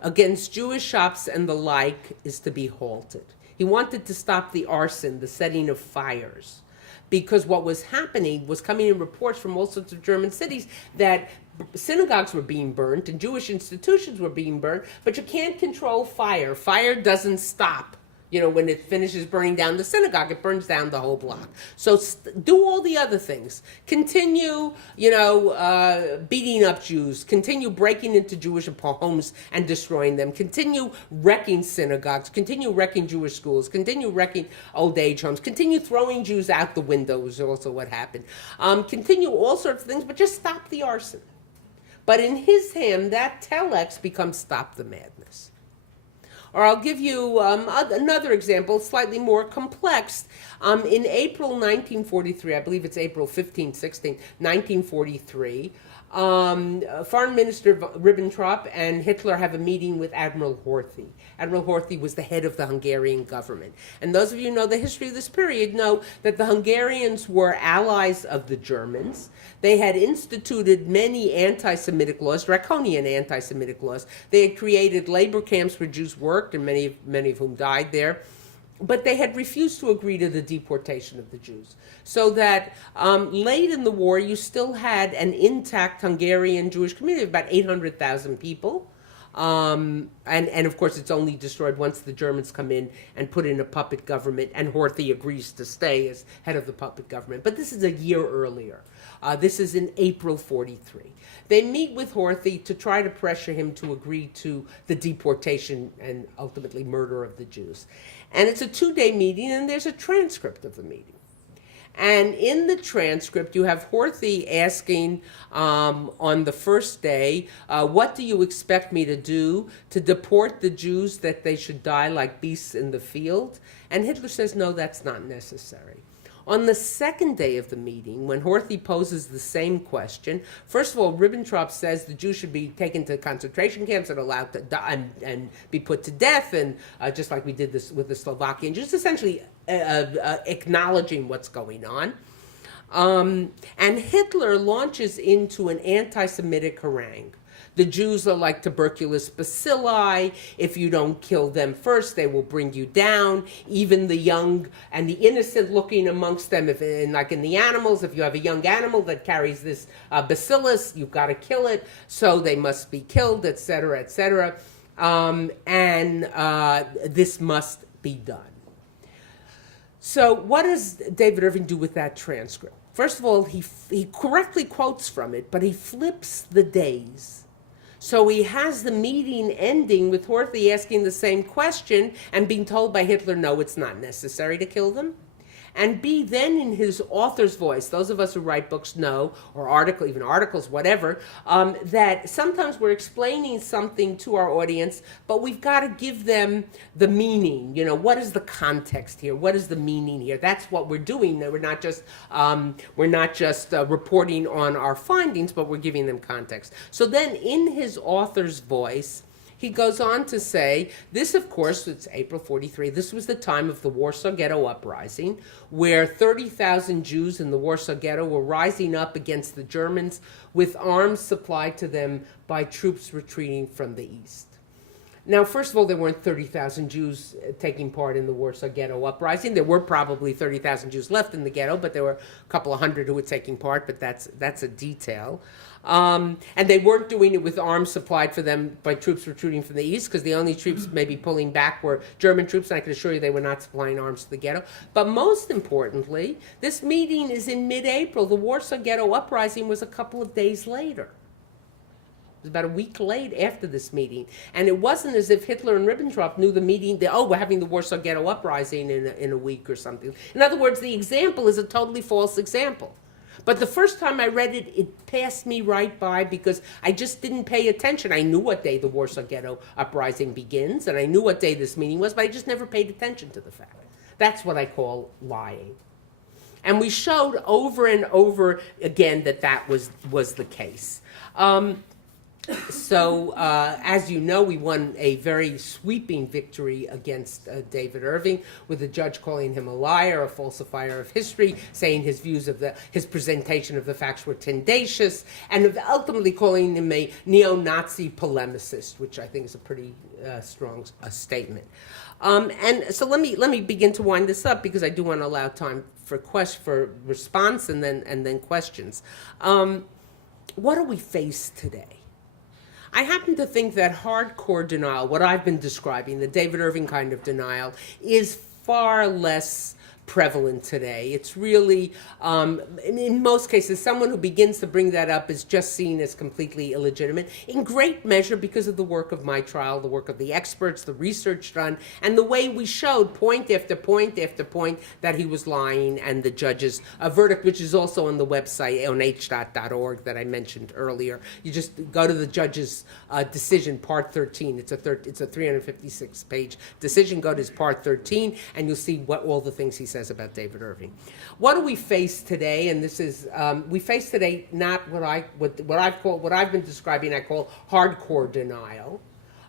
against Jewish shops and the like is to be halted. He wanted to stop the arson, the setting of fires, because what was happening was coming in reports from all sorts of German cities that synagogues were being burnt and Jewish institutions were being burnt, but you can't control fire. Fire doesn't stop. You know, when it finishes burning down the synagogue, it burns down the whole block. So do all the other things. Continue, beating up Jews. Continue breaking into Jewish homes and destroying them. Continue wrecking synagogues. Continue wrecking Jewish schools. Continue wrecking old age homes. Continue throwing Jews out the windows is also what happened. Continue all sorts of things, but just stop the arson. But in his hand, that telex becomes stop the madness. Or I'll give you another example, slightly more complex. In April 1943, I believe it's April 15, 16, 1943, Foreign Minister Ribbentrop and Hitler have a meeting with Admiral Horthy. Admiral Horthy was the head of the Hungarian government. And those of you who know the history of this period know that the Hungarians were allies of the Germans. They had instituted many anti-Semitic laws, draconian anti-Semitic laws. They had created labor camps where Jews worked, and many of whom died there. But they had refused to agree to the deportation of the Jews. So that late in the war, you still had an intact Hungarian Jewish community of about 800,000 people. And of course, it's only destroyed once the Germans come in and put in a puppet government, and Horthy agrees to stay as head of the puppet government. But this is a year earlier. This is in April 43. They meet with Horthy to try to pressure him to agree to the deportation and ultimately murder of the Jews. And it's a 2-day meeting, and there's a transcript of the meeting. And in the transcript, you have Horthy asking on the first day, what do you expect me to do to deport the Jews, that they should die like beasts in the field? And Hitler says, no, that's not necessary. On the second day of the meeting, when Horthy poses the same question, first of all, Ribbentrop says the Jews should be taken to concentration camps and allowed to die and be put to death, and just like we did this with the Slovakian Jews, essentially acknowledging what's going on. And Hitler launches into an anti-Semitic harangue. The Jews are like tuberculous bacilli. If you don't kill them first, they will bring you down. Even the young and the innocent looking amongst them, like in the animals, if you have a young animal that carries this bacillus, you've got to kill it, so they must be killed, etc., etc. This must be done. So what does David Irving do with that transcript? First of all, he correctly quotes from it, but he flips the days. So he has the meeting ending with Horthy asking the same question and being told by Hitler, no, it's not necessary to kill them. And B, then in his author's voice, those of us who write books know, or even articles, whatever, that sometimes we're explaining something to our audience, but we've got to give them the meaning. You know, what is the context here? What is the meaning here? That's what we're doing. We're not just reporting on our findings, but we're giving them context. So then in his author's voice, he goes on to say, this, of course, it's April 43. This was the time of the Warsaw Ghetto Uprising, where 30,000 Jews in the Warsaw Ghetto were rising up against the Germans with arms supplied to them by troops retreating from the east. Now, first of all, there weren't 30,000 Jews taking part in the Warsaw Ghetto Uprising. There were probably 30,000 Jews left in the ghetto, but there were a couple of hundred who were taking part, but that's a detail. And they weren't doing it with arms supplied for them by troops retreating from the east, because the only troops maybe pulling back were German troops, and I can assure you they were not supplying arms to the ghetto. But most importantly, this meeting is in mid-April. The Warsaw Ghetto Uprising was a couple of days later. It was about a week late after this meeting. And it wasn't as if Hitler and Ribbentrop knew the meeting, we're having the Warsaw Ghetto Uprising in a week or something. In other words, the example is a totally false example. But the first time I read it, it passed me right by because I just didn't pay attention. I knew what day the Warsaw Ghetto Uprising begins, and I knew what day this meeting was, but I just never paid attention to the fact. That's what I call lying. And we showed over and over again that was the case. So, as you know, we won a very sweeping victory against David Irving, with the judge calling him a liar, a falsifier of history, saying his views of his presentation of the facts were tendacious, and ultimately calling him a neo-Nazi polemicist, which I think is a pretty strong statement. And so let me begin to wind this up, because I do want to allow time for response and then questions. What do we face today? I happen to think that hardcore denial, what I've been describing, the David Irving kind of denial, is far less prevalent today. It's really, in most cases, someone who begins to bring that up is just seen as completely illegitimate, in great measure because of the work of my trial, the work of the experts, the research done, and the way we showed point after point after point that he was lying, and the judge's verdict, which is also on the website, on hstat.org, that I mentioned earlier. You just go to the judge's decision, part 13. It's a 356-page decision. Go to his part 13, and you'll see what all the things he says about David Irving. What do we face today? And this is we face today not what I've been describing. I call hardcore denial,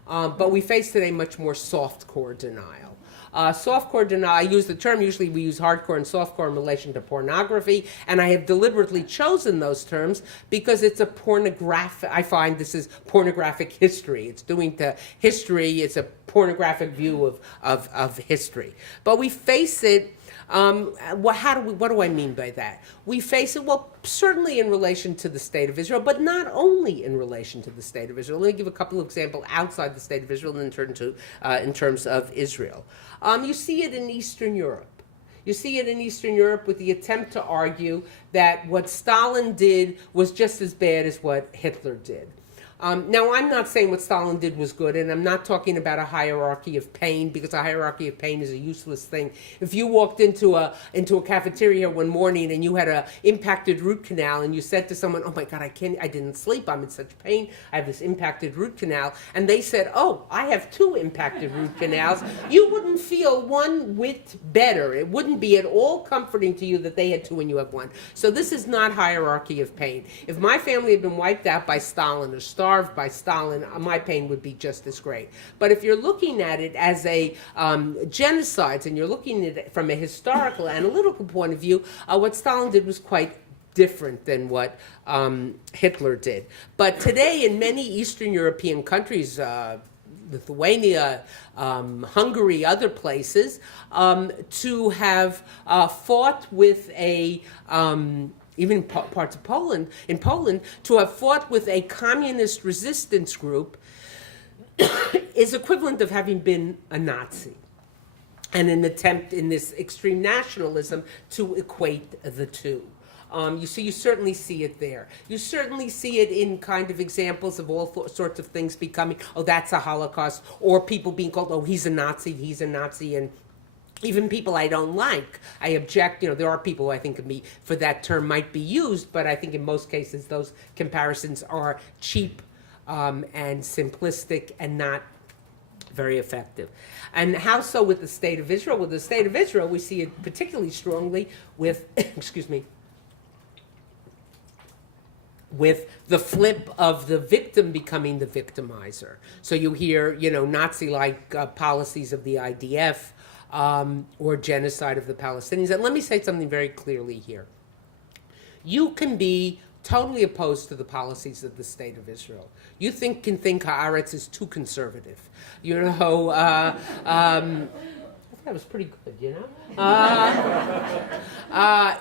but we face today much more softcore denial. Softcore denial, I use the term, usually we use hardcore and softcore in relation to pornography, and I have deliberately chosen those terms because it's a pornographic, I find this is pornographic history. It's doing to history, it's a pornographic view of history. But we face it. What do I mean by that? We face it, well, certainly in relation to the State of Israel, but not only in relation to the State of Israel. Let me give a couple of examples outside the State of Israel and then turn to in terms of Israel. You see it in Eastern Europe. You see it in Eastern Europe with the attempt to argue that what Stalin did was just as bad as what Hitler did. Now, I'm not saying what Stalin did was good, and I'm not talking about a hierarchy of pain, because a hierarchy of pain is a useless thing. If you walked into a cafeteria one morning and you had an impacted root canal, and you said to someone, "Oh my God, I didn't sleep. I'm in such pain. I have this impacted root canal," and they said, "Oh, I have 2 impacted root canals," you wouldn't feel one whit better. It wouldn't be at all comforting to you that they had 2 and you have 1. So this is not hierarchy of pain. If my family had been wiped out by Stalin or starved starved by Stalin, my pain would be just as great. But if you're looking at it as a genocides, and you're looking at it from a historical, analytical point of view, what Stalin did was quite different than what Hitler did. But today, in many Eastern European countries, Lithuania, Hungary, other places, to have fought with a even parts of Poland, in Poland, to have fought with a communist resistance group is equivalent of having been a Nazi, and an attempt in this extreme nationalism to equate the two. You certainly see it there. You certainly see it in kind of examples of all sorts of things becoming, oh, that's a Holocaust, or people being called, oh, he's a Nazi, and even people I don't like, I object. There are people who I think for that term might be used, but I think in most cases those comparisons are cheap and simplistic and not very effective. And how so with the State of Israel? With the State of Israel, we see it particularly strongly with, with the flip of the victim becoming the victimizer. So you hear, Nazi-like policies of the IDF, or genocide of the Palestinians. And let me say something very clearly here. You can be totally opposed to the policies of the State of Israel. You can think Haaretz is too conservative. That was pretty good,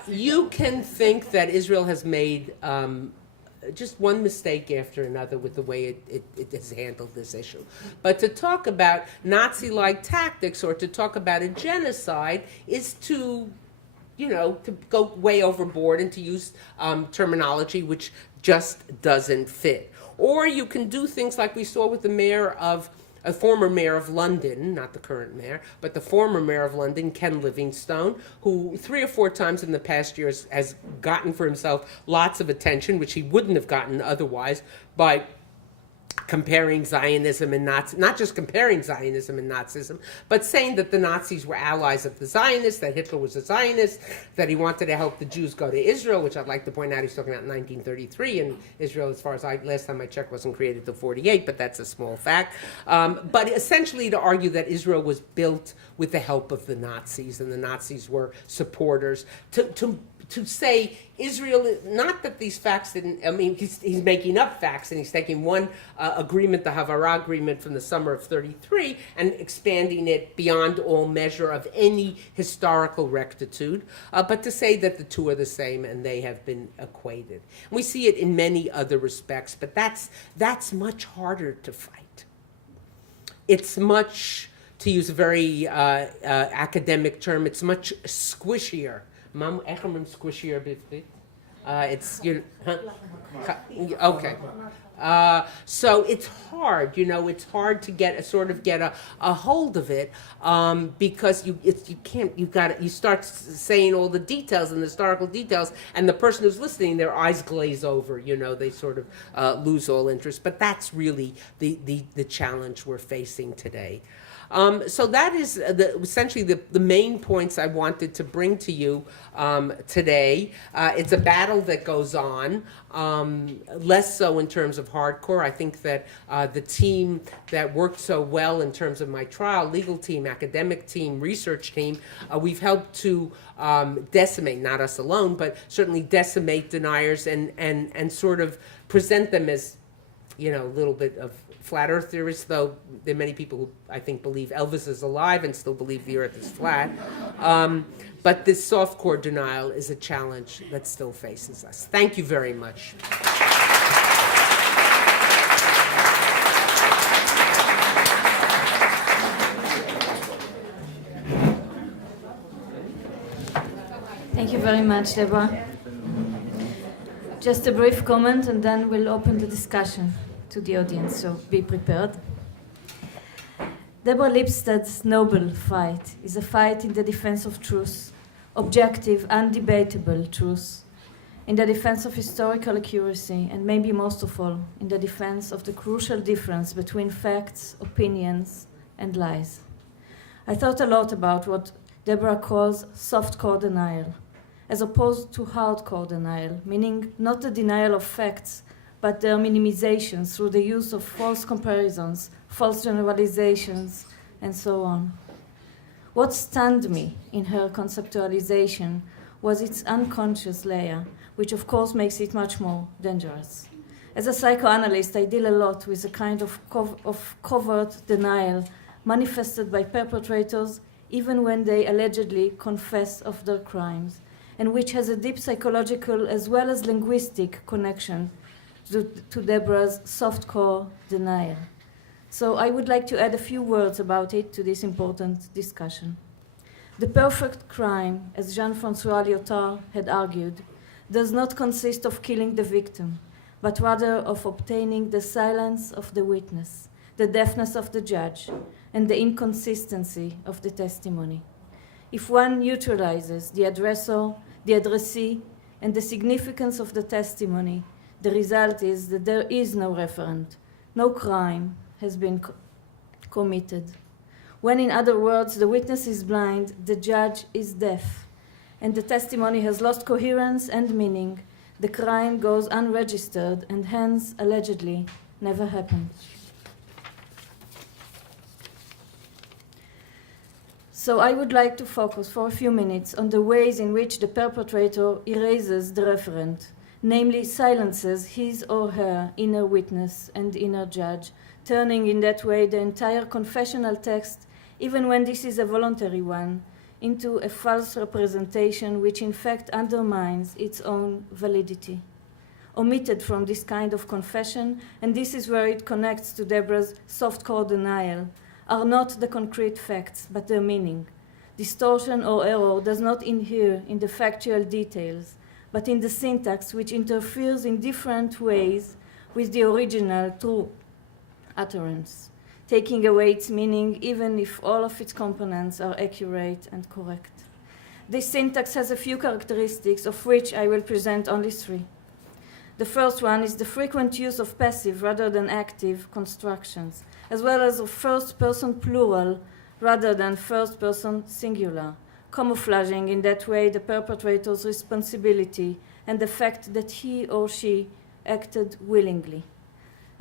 you can think that Israel has made just one mistake after another with the way it has handled this issue. But to talk about Nazi-like tactics or to talk about a genocide is to go way overboard and to use terminology which just doesn't fit. Or you can do things like we saw with a former mayor of London, not the current mayor, but the former mayor of London, Ken Livingstone, who 3 or 4 times in the past years has gotten for himself lots of attention, which he wouldn't have gotten otherwise, by comparing Zionism and not just comparing Zionism and Nazism, but saying that the Nazis were allies of the Zionists, that Hitler was a Zionist, that he wanted to help the Jews go to Israel, which I'd like to point out he's talking about 1933, and Israel, as far as last time I checked, wasn't created until 48, but that's a small fact. But essentially to argue that Israel was built with the help of the Nazis, and the Nazis were supporters, to say Israel, not that these facts didn't, he's making up facts, and he's taking one agreement, the Havara agreement from the summer of 33, and expanding it beyond all measure of any historical rectitude, but to say that the two are the same and they have been equated. And we see it in many other respects, but that's much harder to fight. It's much, to use a very academic term, it's much squishier. Squishier bifrit. It's okay. So it's hard, it's hard to get a hold of it, because you start saying all the details and the historical details, and the person who's listening, their eyes glaze over, they sort of lose all interest. But that's really the challenge we're facing today. So that is essentially the main points I wanted to bring to you today. It's a battle that goes on, less so in terms of hardcore. I think that the team that worked so well in terms of my trial, legal team, academic team, research team, we've helped to decimate, not us alone, but certainly decimate deniers and sort of present them as, a little bit of flat earth theorists, though there are many people who I think believe Elvis is alive and still believe the earth is flat. But this soft-core denial is a challenge that still faces us. Thank you very much. Thank you very much, Deborah. Just a brief comment, and then we'll open the discussion to the audience, so be prepared. Deborah Lipstadt's noble fight is a fight in the defense of truth, objective, undebatable truth, in the defense of historical accuracy, and maybe most of all, in the defense of the crucial difference between facts, opinions, and lies. I thought a lot about what Deborah calls soft-core denial, as opposed to hardcore denial, meaning not the denial of facts, but their minimization through the use of false comparisons, false generalizations, and so on. What stunned me in her conceptualization was its unconscious layer, which of course makes it much more dangerous. As a psychoanalyst, I deal a lot with a kind of covert denial manifested by perpetrators even when they allegedly confess of their crimes, and which has a deep psychological as well as linguistic connection to Deborah's soft-core denial. So I would like to add a few words about it to this important discussion. The perfect crime, as Jean-François Lyotard had argued, does not consist of killing the victim, but rather of obtaining the silence of the witness, the deafness of the judge, and the inconsistency of the testimony. If one neutralizes the addressor, the addressee, and the significance of the testimony, the result is that there is no referent, no crime has been committed. When, in other words, the witness is blind, the judge is deaf, and the testimony has lost coherence and meaning, the crime goes unregistered and hence, allegedly, never happened. So I would like to focus for a few minutes on the ways in which the perpetrator erases the referent, namely silences his or her inner witness and inner judge, turning in that way the entire confessional text, even when this is a voluntary one, into a false representation which in fact undermines its own validity. Omitted from this kind of confession, and this is where it connects to Deborah's soft-core denial, are not the concrete facts, but their meaning. Distortion or error does not inhere in the factual details, but in the syntax which interferes in different ways with the original true utterance, taking away its meaning even if all of its components are accurate and correct. This syntax has a few characteristics, of which I will present only three. The first one is the frequent use of passive rather than active constructions, as well as of first-person plural rather than first-person singular, camouflaging in that way the perpetrator's responsibility and the fact that he or she acted willingly.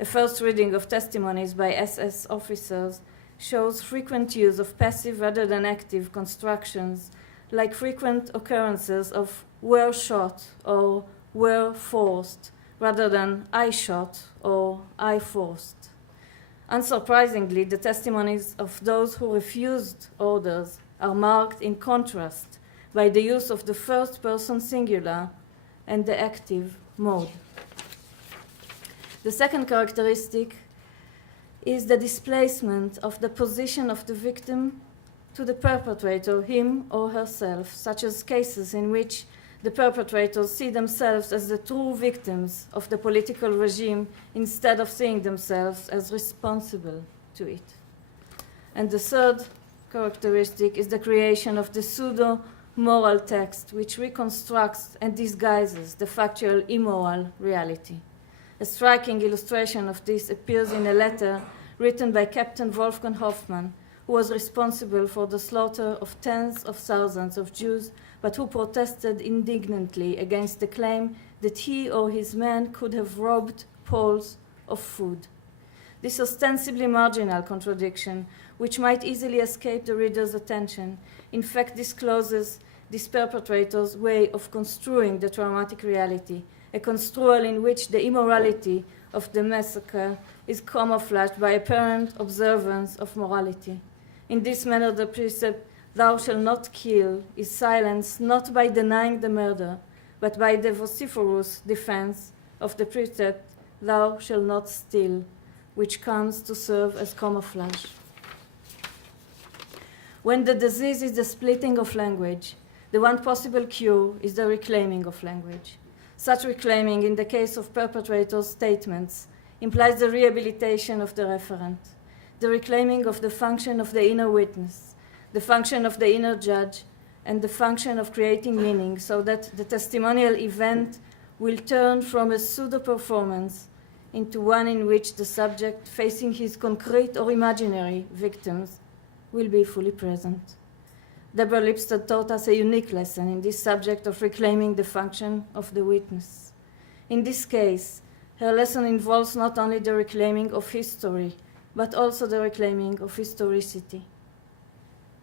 A first reading of testimonies by SS officers shows frequent use of passive rather than active constructions, like frequent occurrences of were shot or were forced, rather than I shot or I forced. Unsurprisingly, the testimonies of those who refused orders are marked in contrast by the use of the first-person singular and the active mode. The second characteristic is the displacement of the position of the victim to the perpetrator, him or herself, such as cases in which the perpetrators see themselves as the true victims of the political regime instead of seeing themselves as responsible to it. And the third characteristic is the creation of the pseudo-moral text, which reconstructs and disguises the factual immoral reality. A striking illustration of this appears in a letter written by Captain Wolfgang Hoffmann, who was responsible for the slaughter of tens of thousands of Jews, but who protested indignantly against the claim that he or his men could have robbed Poles of food. This ostensibly marginal contradiction, which might easily escape the reader's attention, in fact discloses this perpetrator's way of construing the traumatic reality, a construal in which the immorality of the massacre is camouflaged by apparent observance of morality. In this manner, the precept, "Thou shalt not kill," is silenced not by denying the murder, but by the vociferous defense of the precept, "Thou shalt not steal," which comes to serve as camouflage. When the disease is the splitting of language, the one possible cure is the reclaiming of language. Such reclaiming, in the case of perpetrators' statements, implies the rehabilitation of the referent, the reclaiming of the function of the inner witness, the function of the inner judge, and the function of creating meaning, so that the testimonial event will turn from a pseudo-performance into one in which the subject, facing his concrete or imaginary victims, will be fully present. Deborah Lipstadt taught us a unique lesson in this subject of reclaiming the function of the witness. In this case, Her lesson involves not only the reclaiming of history, but also the reclaiming of historicity.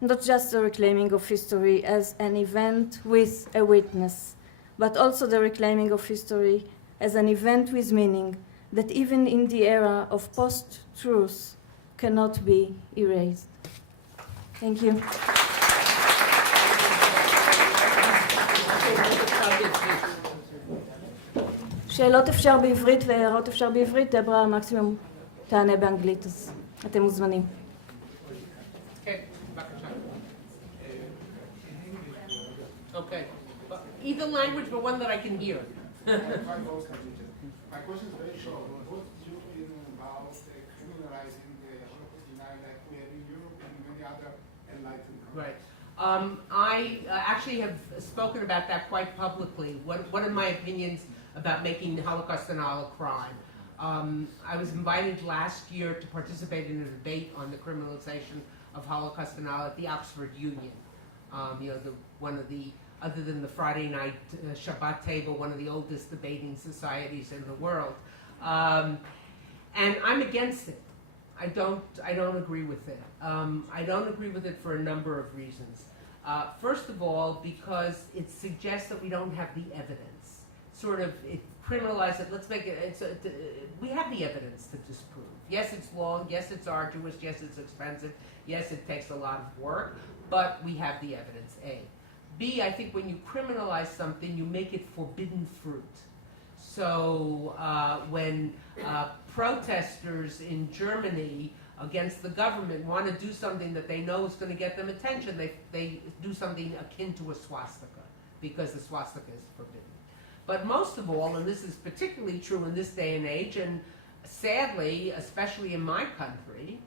Not just the reclaiming of history as an event with a witness, but also the reclaiming of history as an event with meaning that even in the era of post-truth cannot be erased. Thank you. שאלות אפשר בעברית והערות אפשר בעברית, דברה מקסימום תענה באנגלית, אז אתם מוזמנים. כן, בבקשה. Okay. Either language, but one that I can hear. My question is very short. What's your opinion about criminalizing the Holocaust denial like we have in Europe and many other enlightened countries? Right. I actually have spoken about that quite publicly. What are my opinions about making Holocaust denial a crime? I was invited last year to participate in a debate on the criminalization of Holocaust denial at the Oxford Union. One of the, other than the Friday night Shabbat table, one of the oldest debating societies in the world. And I'm against it. I don't agree with it. I don't agree with it for a number of reasons. First of all, because it suggests that we don't have the evidence. Sort of, it criminalize it, let's make it, we have the evidence to disprove. Yes, it's long, yes, it's arduous, yes, it's expensive, yes, it takes a lot of work, but we have the evidence, A. B, I think when you criminalize something, you make it forbidden fruit. So when protesters in Germany against the government want to do something that they know is going to get them attention, they do something akin to a swastika, because the swastika is forbidden. But most of all, and this is particularly true in this day and age, and sadly, especially in my country,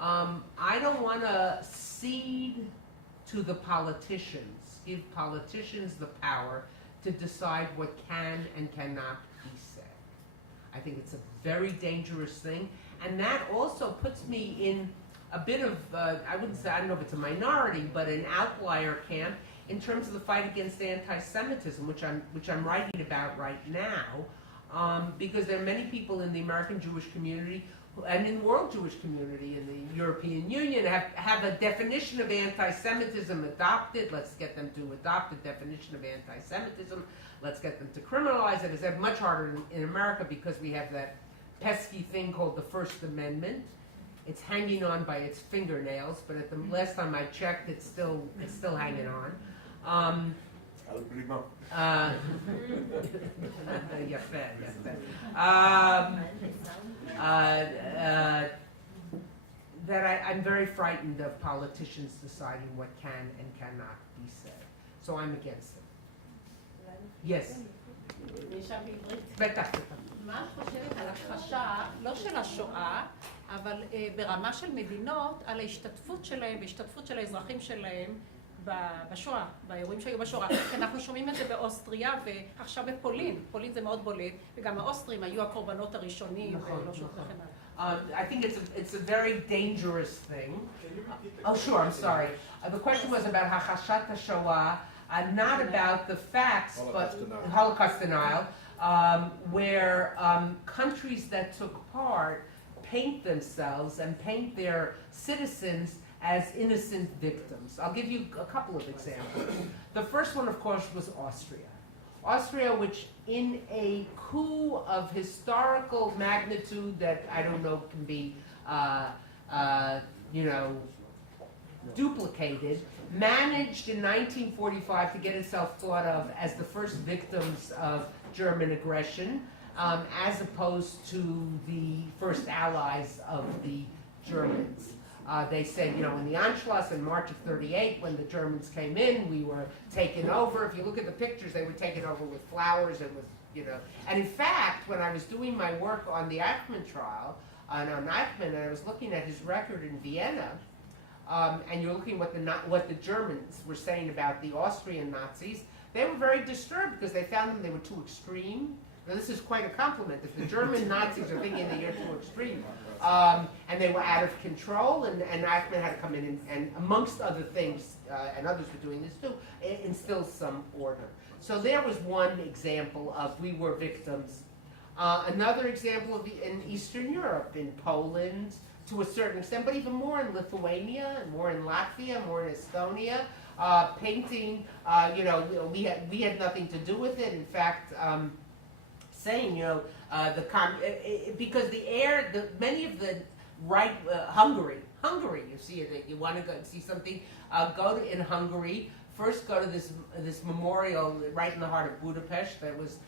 I don't want to cede to the politicians, give politicians the power to decide what can and cannot be said. I think it's a very dangerous thing, and that also puts me in a bit of, I wouldn't say, I don't know if it's a minority, but an outlier camp in terms of the fight against anti-Semitism, which I'm writing about right now, because there are many people in the American Jewish community and in the world Jewish community in the European Union have a definition of anti-Semitism adopted. Let's get them to adopt a definition of anti-Semitism. Let's get them to criminalize it. It's much harder in America because we have that pesky thing called the First Amendment. It's hanging on by its fingernails, but at the last time I checked, it's still hanging on. יפה. That I'm very frightened of politicians deciding what can and cannot be said. So I'm against it. Yes. בטח. מה את חושבת על הכחשה, לא של השואה, אבל ברמה של מדינות, על ההשתתפות שלהם והשתתפות של האזרחים שלהם בשואה, באירועים שהיו בשואה. אנחנו שומעים את זה באוסטריה ועכשיו בפולין. פולין זה מאוד בולט, וגם האוסטרים היו הקורבנות הראשונים ולא שוכחים עליהם. I think it's a very dangerous thing. Oh, sure, I'm sorry. The question was about Hachashat HaShoah, not about the facts, but Holocaust denial, where countries that took part paint themselves and paint their citizens as innocent victims. I'll give you a couple of examples. The first one, of course, was Austria. Austria, which in a coup of historical magnitude that I don't know can be, duplicated, managed in 1945 to get itself thought of as the first victims of German aggression, as opposed to the first allies of the Germans. They said, in the Anschluss in March of '38, when the Germans came in, we were taken over. If you look at the pictures, they were taken over with flowers and with, And in fact, when I was doing my work on the Eichmann trial, on Eichmann, and I was looking at his record in Vienna, and you're looking what the Germans were saying about the Austrian Nazis, they were very disturbed because they found them, they were too extreme. Now, this is quite a compliment. If the German Nazis are thinking that you're too extreme, and they were out of control, and Eichmann had to come in and amongst other things, and others were doing this too, instill some order. So there was one example of we were victims Another example in Eastern Europe, in Poland, to a certain extent, but even more in Lithuania, and more in Latvia, more in Estonia. Painting, we had nothing to do with it. In fact, saying, because many of the Hungary, you see it, you want to go see something, in Hungary. First, go to this memorial right in the heart of Budapest that was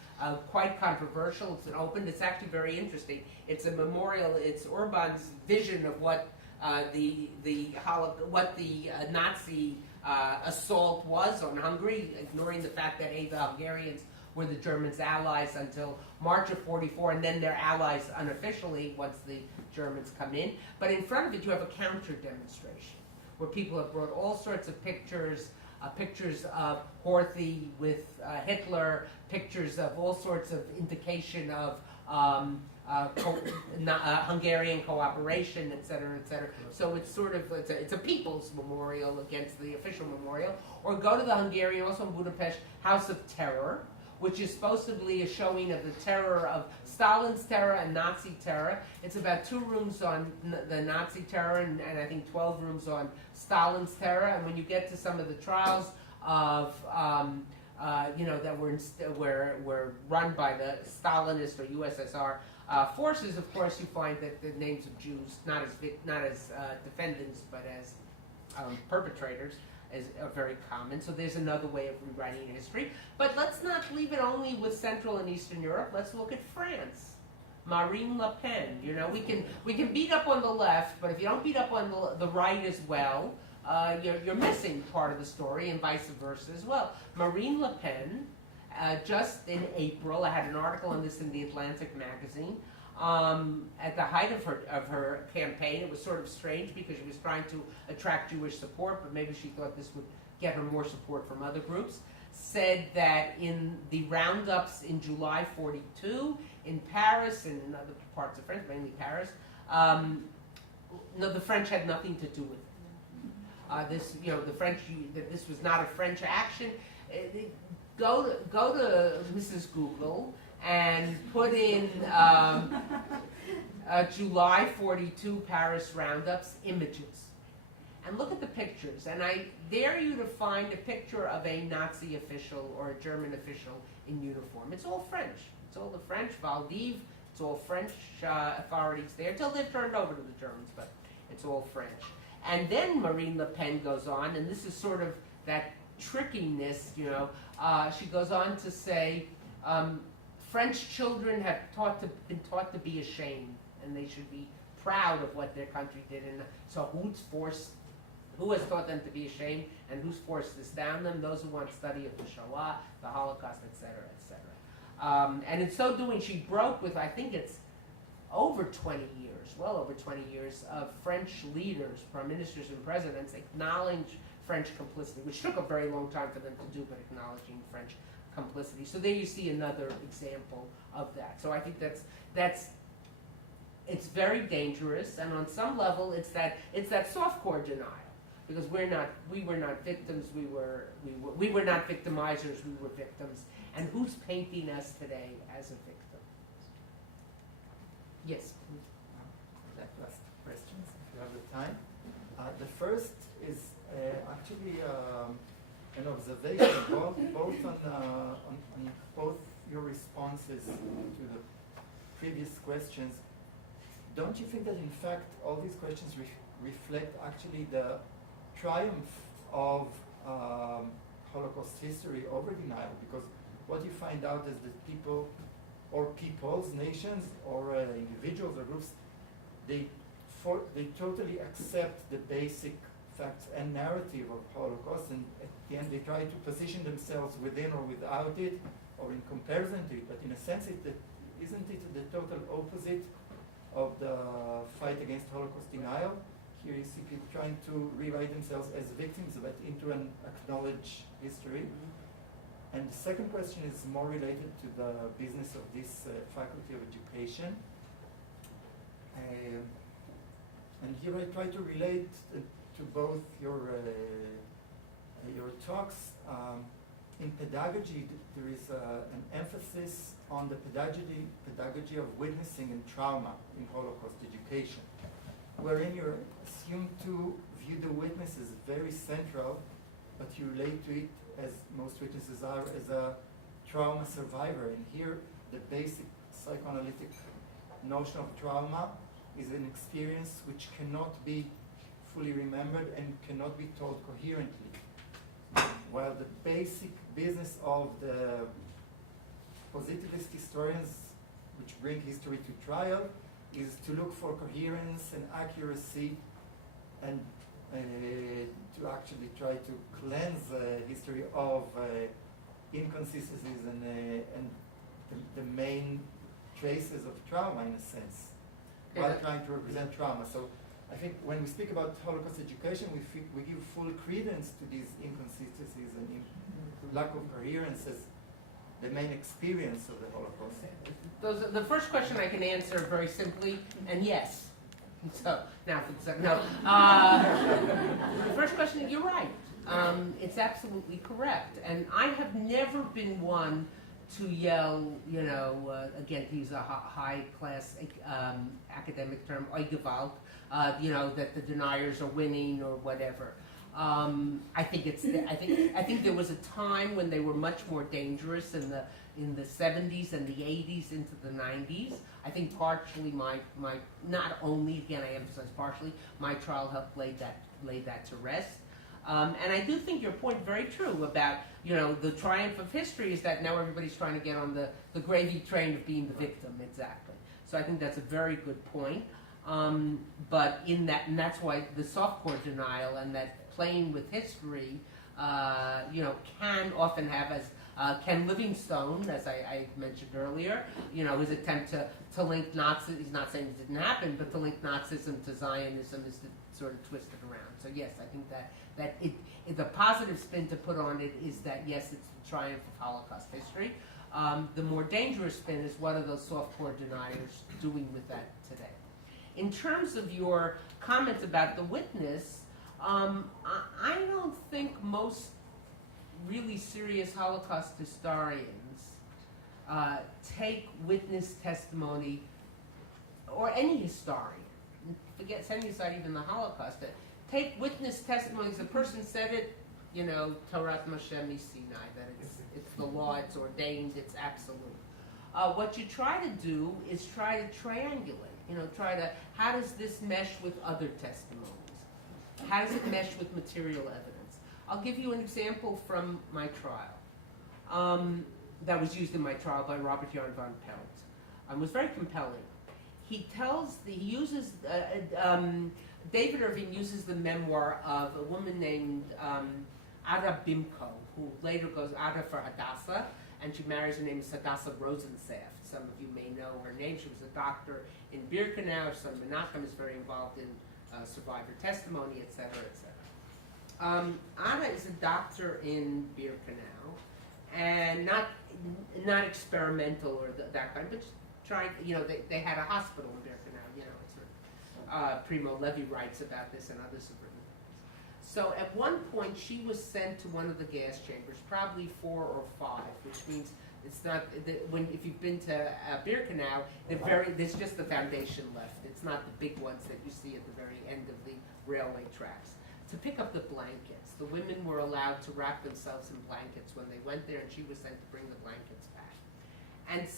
quite controversial. It's actually very interesting. It's a memorial. It's Orban's vision of what the Nazi assault was on Hungary, ignoring the fact that the Hungarians were the Germans' allies until March of '44, and then their allies unofficially once the Germans come in. But in front of it, you have a counter demonstration where people have brought all sorts of pictures of Horthy with Hitler, pictures of all sorts of indication of Hungarian cooperation, et cetera, et cetera. So it's sort of, it's a people's memorial against the official memorial. Or go to the Hungarian, also in Budapest, House of Terror, which is supposedly a showing of the terror of Stalin's terror and Nazi terror. It's about 2 rooms on the Nazi terror and I think 12 rooms on Stalin's terror. And when you get to some of the trials of, that were run by the Stalinist or USSR forces, of course, you find that the names of Jews, not as defendants, but as perpetrators, are very common. So there's another way of rewriting history. But let's not leave it only with Central and Eastern Europe. Let's look at France. Marine Le Pen. We can beat up on the left, but if you don't beat up on the right as well, you're missing part of the story, and vice versa as well. Marine Le Pen, just in April, I had an article on this in the Atlantic magazine. At the height of her campaign, it was sort of strange because she was trying to attract Jewish support, but maybe she thought this would get her more support from other groups, said that in the roundups in July '42 in Paris and in other parts of France, mainly Paris, the French had nothing to do with it. This was not a French action. Go to Mrs. Google and put in July '42 Paris roundups images. And look at the pictures. And I dare you to find a picture of a Nazi official or a German official in uniform. It's all French. It's all the French, Valdiv. It's all French authorities there, till they're turned over to the Germans, but it's all French. And then Marine Le Pen goes on, and this is sort of that trickiness, she goes on to say, French children have been taught to be ashamed, and they should be proud of what their country did. And so who has taught them to be ashamed, and who's forced this down them? Those who want study of the Shoah, the Holocaust, et cetera, et cetera. And in so doing, she broke with, I think it's over 20 years, well over 20 years, of French leaders, prime ministers and presidents acknowledge French complicity, which took a very long time for them to do, but acknowledging French complicity. So there you see another example of that. So I think it's very dangerous, and on some level, it's that softcore denial, because we were not victims, we were not victimizers, we were victims, and who's painting us today as a victim? Yes. I'd like to ask questions if you have the time. The first is actually an observation, both on both your responses to the previous questions. Don't you think that in fact all these questions reflect actually the triumph of Holocaust history over denial? Because what you find out is that people, or peoples, nations, or individuals or groups, they totally accept the basic facts and narrative of Holocaust, and at the end they try to position themselves within or without it, or in comparison to it. But in a sense, isn't it the total opposite of the fight against Holocaust denial? Here you see people trying to rewrite themselves as victims, but into an acknowledged history. And the second question is more related to the business of this Faculty of Education. And here I try to relate to both your talks. in pedagogy, there is an emphasis on the pedagogy of witnessing and trauma in Holocaust education, wherein you're assumed to view the witness as very central, but you relate to it, as most witnesses are, as a trauma survivor. And here, the basic psychoanalytic notion of trauma is an experience which cannot be fully remembered and cannot be told coherently. While the basic business of the positivist historians, which bring history to trial, is to look for coherence and accuracy, and to actually try to cleanse history of inconsistencies and the main traces of trauma, in a sense, while trying to represent trauma. So I think when we speak about Holocaust education, we give full credence to these inconsistencies and lack of coherence as the main experience of the Holocaust. The first question I can answer very simply, and yes. So now for the second, no. The first question, you're right. It's absolutely correct, and I have never been one to yell, again, to use a high-class academic term, Gewalt, that the deniers are winning or whatever. I think there was a time when they were much more dangerous in the 70s and the 80s into the 90s. I think partially not only, again, I emphasize partially, my trial helped lay that to rest. And I do think your point very true about, the triumph of history is that now everybody's trying to get on the gravy train of being the victim, exactly. So I think that's a very good point. But and that's why the softcore denial and that playing with history, can often have, as Ken Livingstone, as I mentioned earlier, his attempt to link Nazis, he's not saying it didn't happen, but to link Nazism to Zionism is to sort of twist it around. So yes, I think that the positive spin to put on it is that yes, it's the triumph of Holocaust history. The more dangerous spin is what are those softcore deniers doing with that today. In terms of your comments about the witness, I don't think most really serious Holocaust historians take witness testimony, or any historian, forget setting aside even the Holocaust, take witness testimony as a person said it, Torah Moshe Sinai, that it's the law, it's ordained, it's absolute. What you try to do is try to triangulate, how does this mesh with other testimonies? How does it mesh with material evidence? I'll give you an example from my trial that was used in my trial by Robert Jan van Pelt. It was very compelling. David Irving uses the memoir of a woman named Ada Bimko, who later goes Ada for Hadassah, and she marries her name is Hadassah Rosensaft. Some of you may know her name. She was a doctor in Birkenau. Her son Menachem is very involved in survivor testimony, et cetera, et cetera. Ada is a doctor in Birkenau, and not experimental or that kind, but just trying, they had a hospital in Birkenau, Primo Levi writes about this and others have written about this. So at one point she was sent to one of the gas chambers, probably 4 or 5, which means it's not, if you've been to Birkenau, there's just the foundation left. It's not the big ones that you see at the very end of the railway tracks. To pick up the blankets, the women were allowed to wrap themselves in blankets when they went there, and she was sent to bring the blankets back. And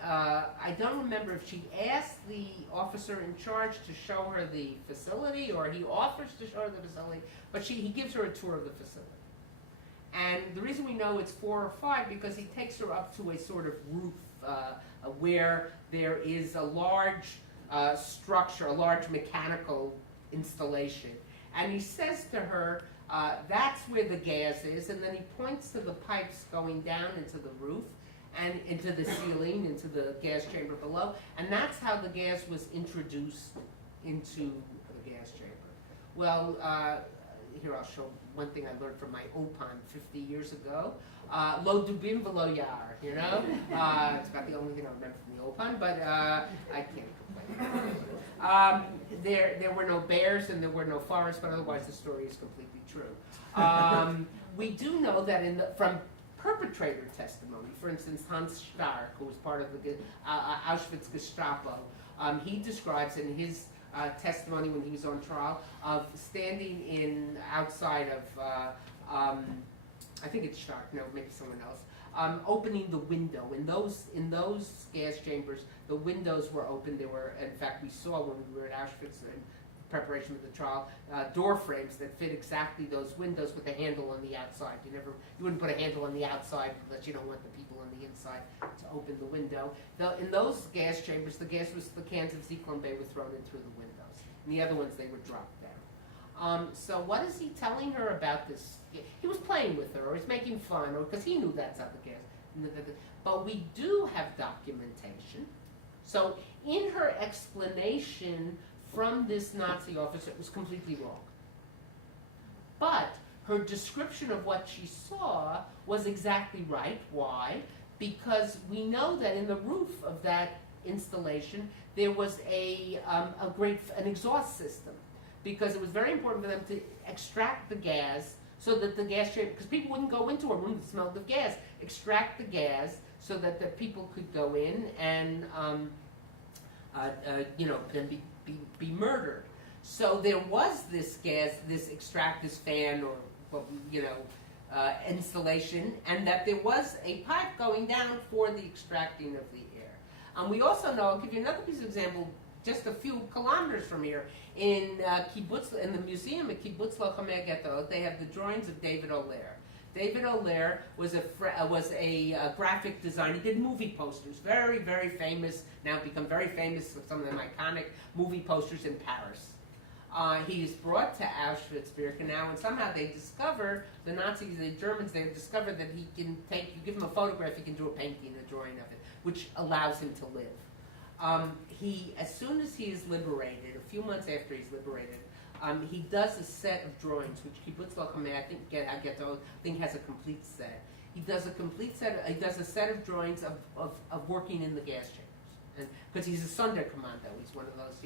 I don't remember if she asked the officer in charge to show her the facility, or he offers to show her the facility, but he gives her a tour of the facility. And the reason we know it's 4 or 5, because he takes her up to a sort of roof where there is a large structure, a large mechanical installation. And he says to her, that's where the gas is, and then he points to the pipes going down into the roof and into the ceiling, into the gas chamber below, and that's how the gas was introduced into the gas chamber. Well, here I'll show one thing I learned from my Opan 50 years ago. Lo dubim v'lo yar, it's about the only thing I remember from the Opan, but I can't complain. There were no bears and there were no forests, but otherwise the story is completely true. we do know that from perpetrator testimony, for instance, Hans Stark, who was part of the Auschwitz Gestapo, he describes in his testimony when he was on trial of standing outside of, I think it's Stark, no, maybe someone else, opening the window. In those gas chambers, the windows were open. There were, in fact, we saw when we were at Auschwitz in preparation for the trial, door frames that fit exactly those windows with a handle on the outside. You wouldn't put a handle on the outside unless you don't want the people on the inside to open the window. In those gas chambers, the cans of Zyklon Bay were thrown in through the windows. And the other ones, they were dropped down. So what is he telling her about this? He was playing with her, or he's making fun, or because he knew that's how the gas. But we do have documentation. So in her explanation from this Nazi officer, it was completely wrong. But her description of what she saw was exactly right. Why? Because we know that in the roof of that installation there was an exhaust system, because it was very important for them to extract the gas so that the gas chamber, because people wouldn't go into a room that smelled of gas, extract the gas so that the people could go in and then be murdered. So there was this gas, this fan, or installation, and that there was a pipe going down for the extracting of the air. And we also know, I'll give you another piece of example, just a few kilometers from here, in the museum at Kibbutz Lochamei Ghetto, they have the drawings of David O'Lear. David O'Lear was a graphic designer. He did movie posters, very, very famous, now become very famous with some of them iconic movie posters in Paris. He is brought to Auschwitz-Birkenau, and somehow they discover, the Nazis, the Germans, they discover that he can you give him a photograph, he can do a painting, a drawing of it, which allows him to live. As soon as he is liberated, a few months after he's liberated, he does a set of drawings, which Kibbutz Lochamei, I think has a complete set. He does a set of drawings of working in the gas chambers, because he's a Sonderkommando. He's one of those,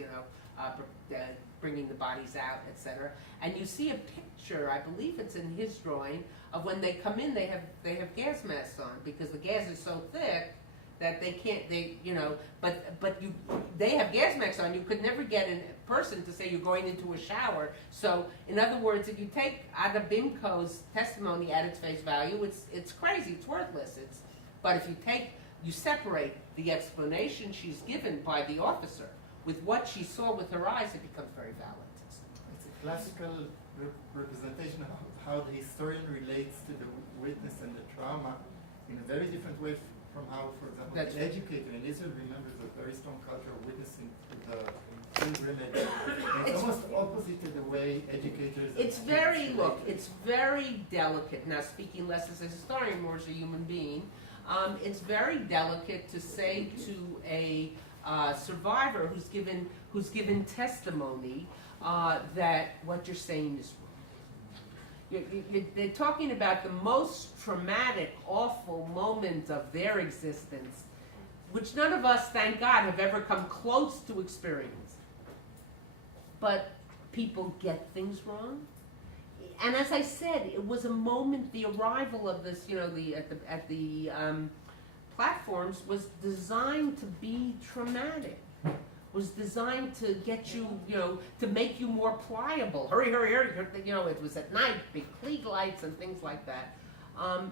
bringing the bodies out, etc. And you see a picture, I believe it's in his drawing, of when they come in, they have gas masks on, because the gas is so thick that they can't, they have gas masks on. You could never get a person to say you're going into a shower. So, in other words, if you take Ada Bimko's testimony at its face value, it's crazy, it's worthless. But if you separate the explanation she's given by the officer with what she saw with her eyes, it becomes very valid. It's a classical representation of how the historian relates to the witness and the trauma in a very different way from how, for example, That's an educator in Israel remembers a very strong culture of witnessing to the pilgrimage. It's almost opposite to the way educators... It's very delicate. Now, speaking less as a historian, more as a human being, it's very delicate to say to a survivor who's given testimony that what you're saying is wrong. They're talking about the most traumatic, awful moment of their existence, which none of us, thank God, have ever come close to experience. But people get things wrong. And as I said, it was a moment, the arrival of this, at the platforms was designed to be traumatic. Was designed to get you, to make you more pliable. Hurry, hurry, hurry. It was at night, big Klieg lights and things like that.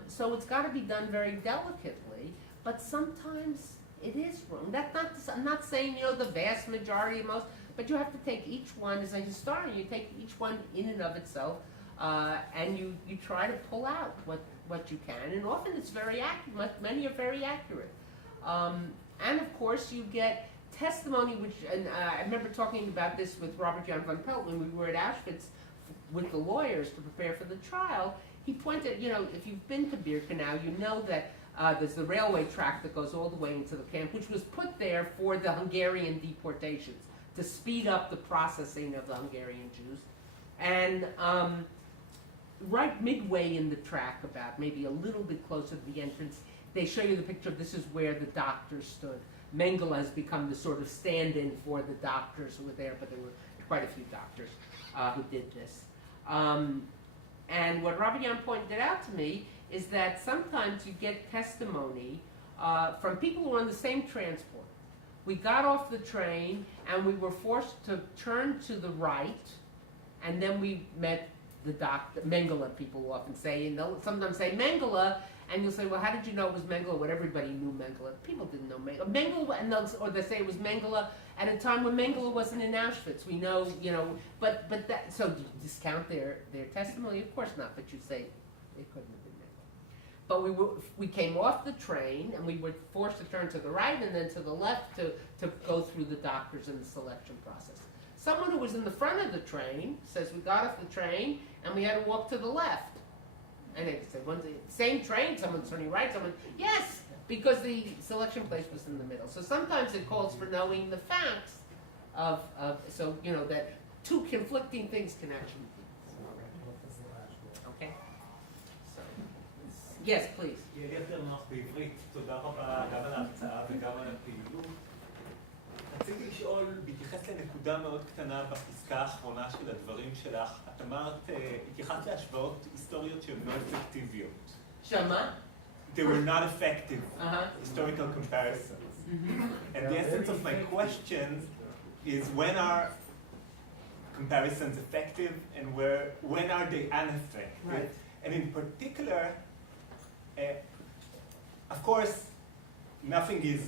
So it's got to be done very delicately, but sometimes it is wrong. I'm not saying, the vast majority of most, but you have to take each one, as a historian, you take each one in and of itself, and you try to pull out what you can, and often it's very accurate. Many are very accurate. And of course you get testimony, which, and I remember talking about this with Robert Jan van Pelt when we were at Auschwitz with the lawyers to prepare for the trial. He pointed, if you've been to Birkenau, you know that there's the railway track that goes all the way into the camp, which was put there for the Hungarian deportations, to speed up the processing of the Hungarian Jews. And right midway in the track, about maybe a little bit closer to the entrance, they show you the picture of this is where the doctors stood. Mengele has become the sort of stand-in for the doctors who were there, but there were quite a few doctors who did this. And what Robert Young pointed out to me is that sometimes you get testimony from people who are on the same transport. We got off the train and we were forced to turn to the right, and then we met the doctor, Mengele, people often say, and they'll sometimes say Mengele, and you'll say, well, how did you know it was Mengele? Well, everybody knew Mengele. People didn't know Mengele. Or they say it was Mengele at a time when Mengele wasn't in Auschwitz. We know, but that, so do you discount their testimony? Of course not, but you say it couldn't have been Mengele. But we came off the train, and we were forced to turn to the right and then to the left to go through the doctors and the selection process. Someone who was in the front of the train says we got off the train and we had to walk to the left. And they said, same train, someone's turning right, yes, because the selection place was in the middle. So sometimes it calls for knowing the facts so that two conflicting things can actually be. Okay? So, yes, please. יהיה לי יותר נוח בעברית. תודה רבה גם על ההרצאה וגם על הפעילות. רציתי לשאול, בהתייחס לנקודה מאוד קטנה בפסקה האחרונה של הדברים שלך, את אמרת, התייחסת להשוואות היסטוריות שהן לא אפקטיביות. שמה? They were not effective historical comparisons. And the essence of my question is, when are comparisons effective and when are they ineffective? Right. And in particular, of course, nothing is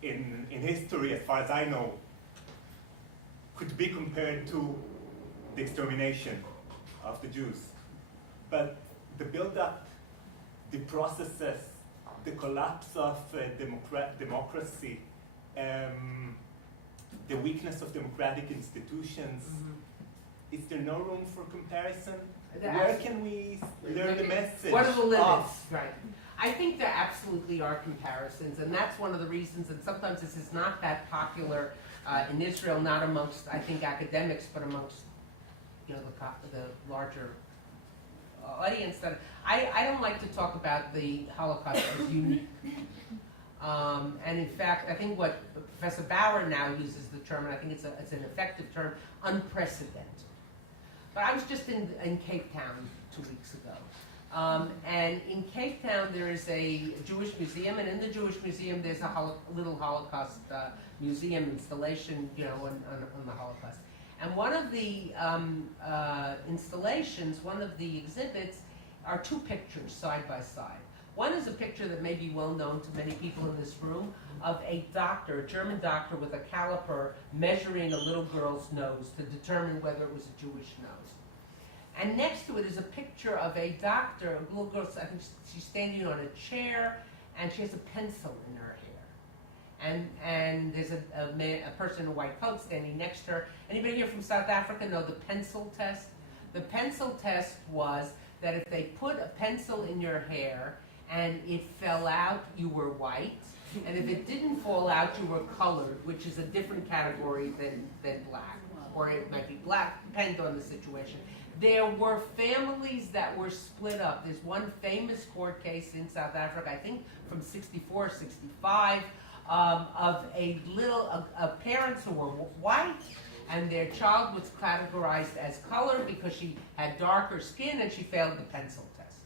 in history, as far as I know, could be compared to the extermination of the Jews. But the build-up, the processes, the collapse of democracy, the weakness of democratic institutions, is there no room for comparison? Where can we learn the message? What are the limits? Right. I think there absolutely are comparisons, and that's one of the reasons, and sometimes this is not that popular in Israel, not amongst, I think, academics, but amongst, the larger audience. That I don't like to talk about the Holocaust as unique. And in fact, I think what Professor Bauer now uses the term, and I think it's an effective term, unprecedented. But I was just in Cape Town 2 weeks ago. And in Cape Town there is a Jewish museum, and in the Jewish museum there's a little Holocaust museum installation, on the Holocaust. And one of the installations, one of the exhibits, are two pictures side by side. One is a picture that may be well known to many people in this room of a doctor, a German doctor with a caliper measuring a little girl's nose to determine whether it was a Jewish nose. And next to it is a picture of a doctor, a little girl, I think she's standing on a chair, and she has a pencil in her hair. And there's a person in a white coat standing next to her. Anybody here from South Africa know the pencil test? The pencil test was that if they put a pencil in your hair and it fell out, you were white. And if it didn't fall out, you were colored, which is a different category than black. Or it might be black, depending on the situation. There were families that were split up. There's one famous court case in South Africa, I think from 64, 65, of parents who were white, and their child was categorized as colored because she had darker skin and she failed the pencil test.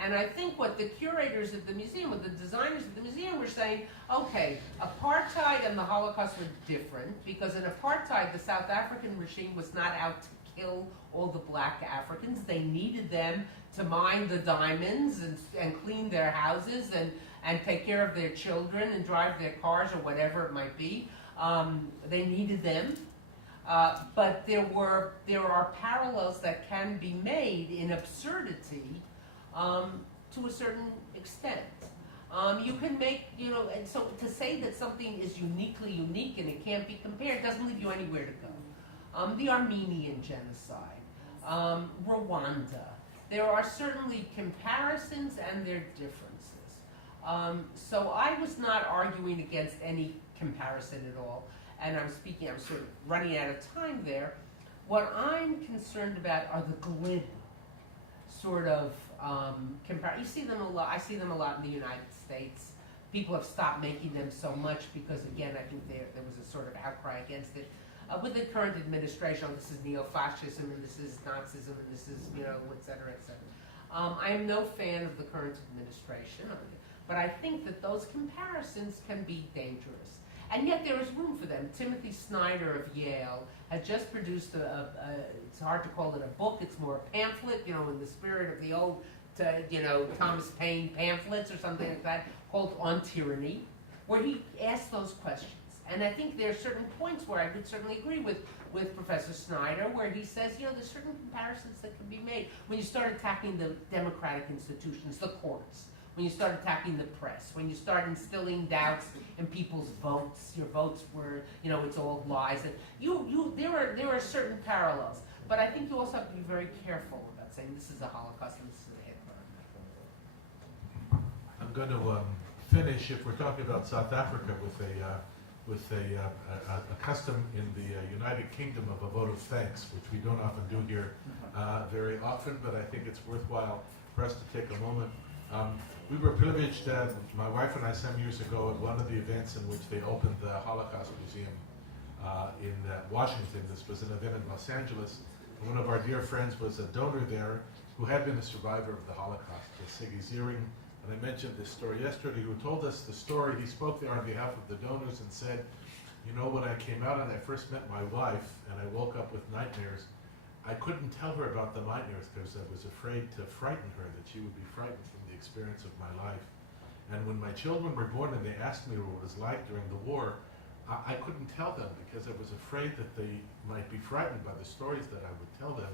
And I think what the curators of the museum, what the designers of the museum were saying, okay, apartheid and the Holocaust were different, because in apartheid, the South African regime was not out to kill all the black Africans. They needed them to mine the diamonds and clean their houses and take care of their children and drive their cars or whatever it might be. They needed them. But there are parallels that can be made in absurdity to a certain extent. You can make, and so to say that something is uniquely unique and it can't be compared doesn't leave you anywhere to go. The Armenian genocide, Rwanda. There are certainly comparisons and there are differences. So I was not arguing against any comparison at all. And I'm sort of running out of time there. What I'm concerned about are the glib sort of You see them a lot. I see them a lot in the United States. People have stopped making them so much because, again, I think there was a sort of outcry against it. with the current administration, this is neo-fascism and this is Nazism and this is, et cetera, et cetera. I am no fan of the current administration, but I think that those comparisons can be dangerous. And yet there is room for them. Timothy Snyder of Yale has just produced it's hard to call it a book, it's more a pamphlet, in the spirit of the old, Thomas Paine pamphlets or something like that, called On Tyranny, where he asks those questions. And I think there are certain points where I would certainly agree with Professor Snyder, where he says, there's certain comparisons that can be made. When you start attacking the democratic institutions, the courts, when you start attacking the press, when you start instilling doubts in people's votes, your votes were, it's all lies. And there are certain parallels. But I think you also have to be very careful about saying this is a Holocaust and this is a Hitler. I'm going to finish, if we're talking about South Africa, with a custom in the United Kingdom of a vote of thanks, which we don't often do here very often, but I think it's worthwhile for us to take a moment. We were privileged, my wife and I, some years ago, at one of the events in which they opened the Holocaust Museum in Washington. This was an event in Los Angeles. One of our dear friends was a donor there who had been a survivor of the Holocaust, Siggy Ziering. And I mentioned this story yesterday, who told us the story. He spoke there on behalf of the donors and said, when I came out and I first met my wife and I woke up with nightmares, I couldn't tell her about the nightmares because I was afraid to frighten her, that she would be frightened from the experience of my life. And when my children were born and they asked me what it was like during the war, I couldn't tell them because I was afraid that they might be frightened by the stories that I would tell them.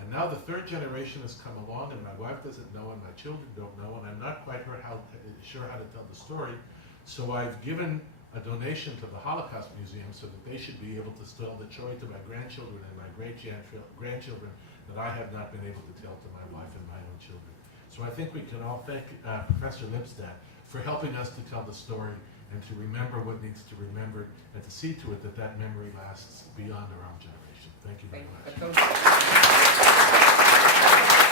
And now the third generation has come along and my wife doesn't know and my children don't know, and I'm not quite sure how to tell the story. So I've given a donation to the Holocaust Museum so that they should be able to tell the story to my grandchildren and my great-grandchildren that I have not been able to tell to my wife and my own children. So I think we can all thank Professor Lipstadt for helping us to tell the story and to remember what needs to be remembered and to see to it that that memory lasts beyond our own generation. Thank you very much.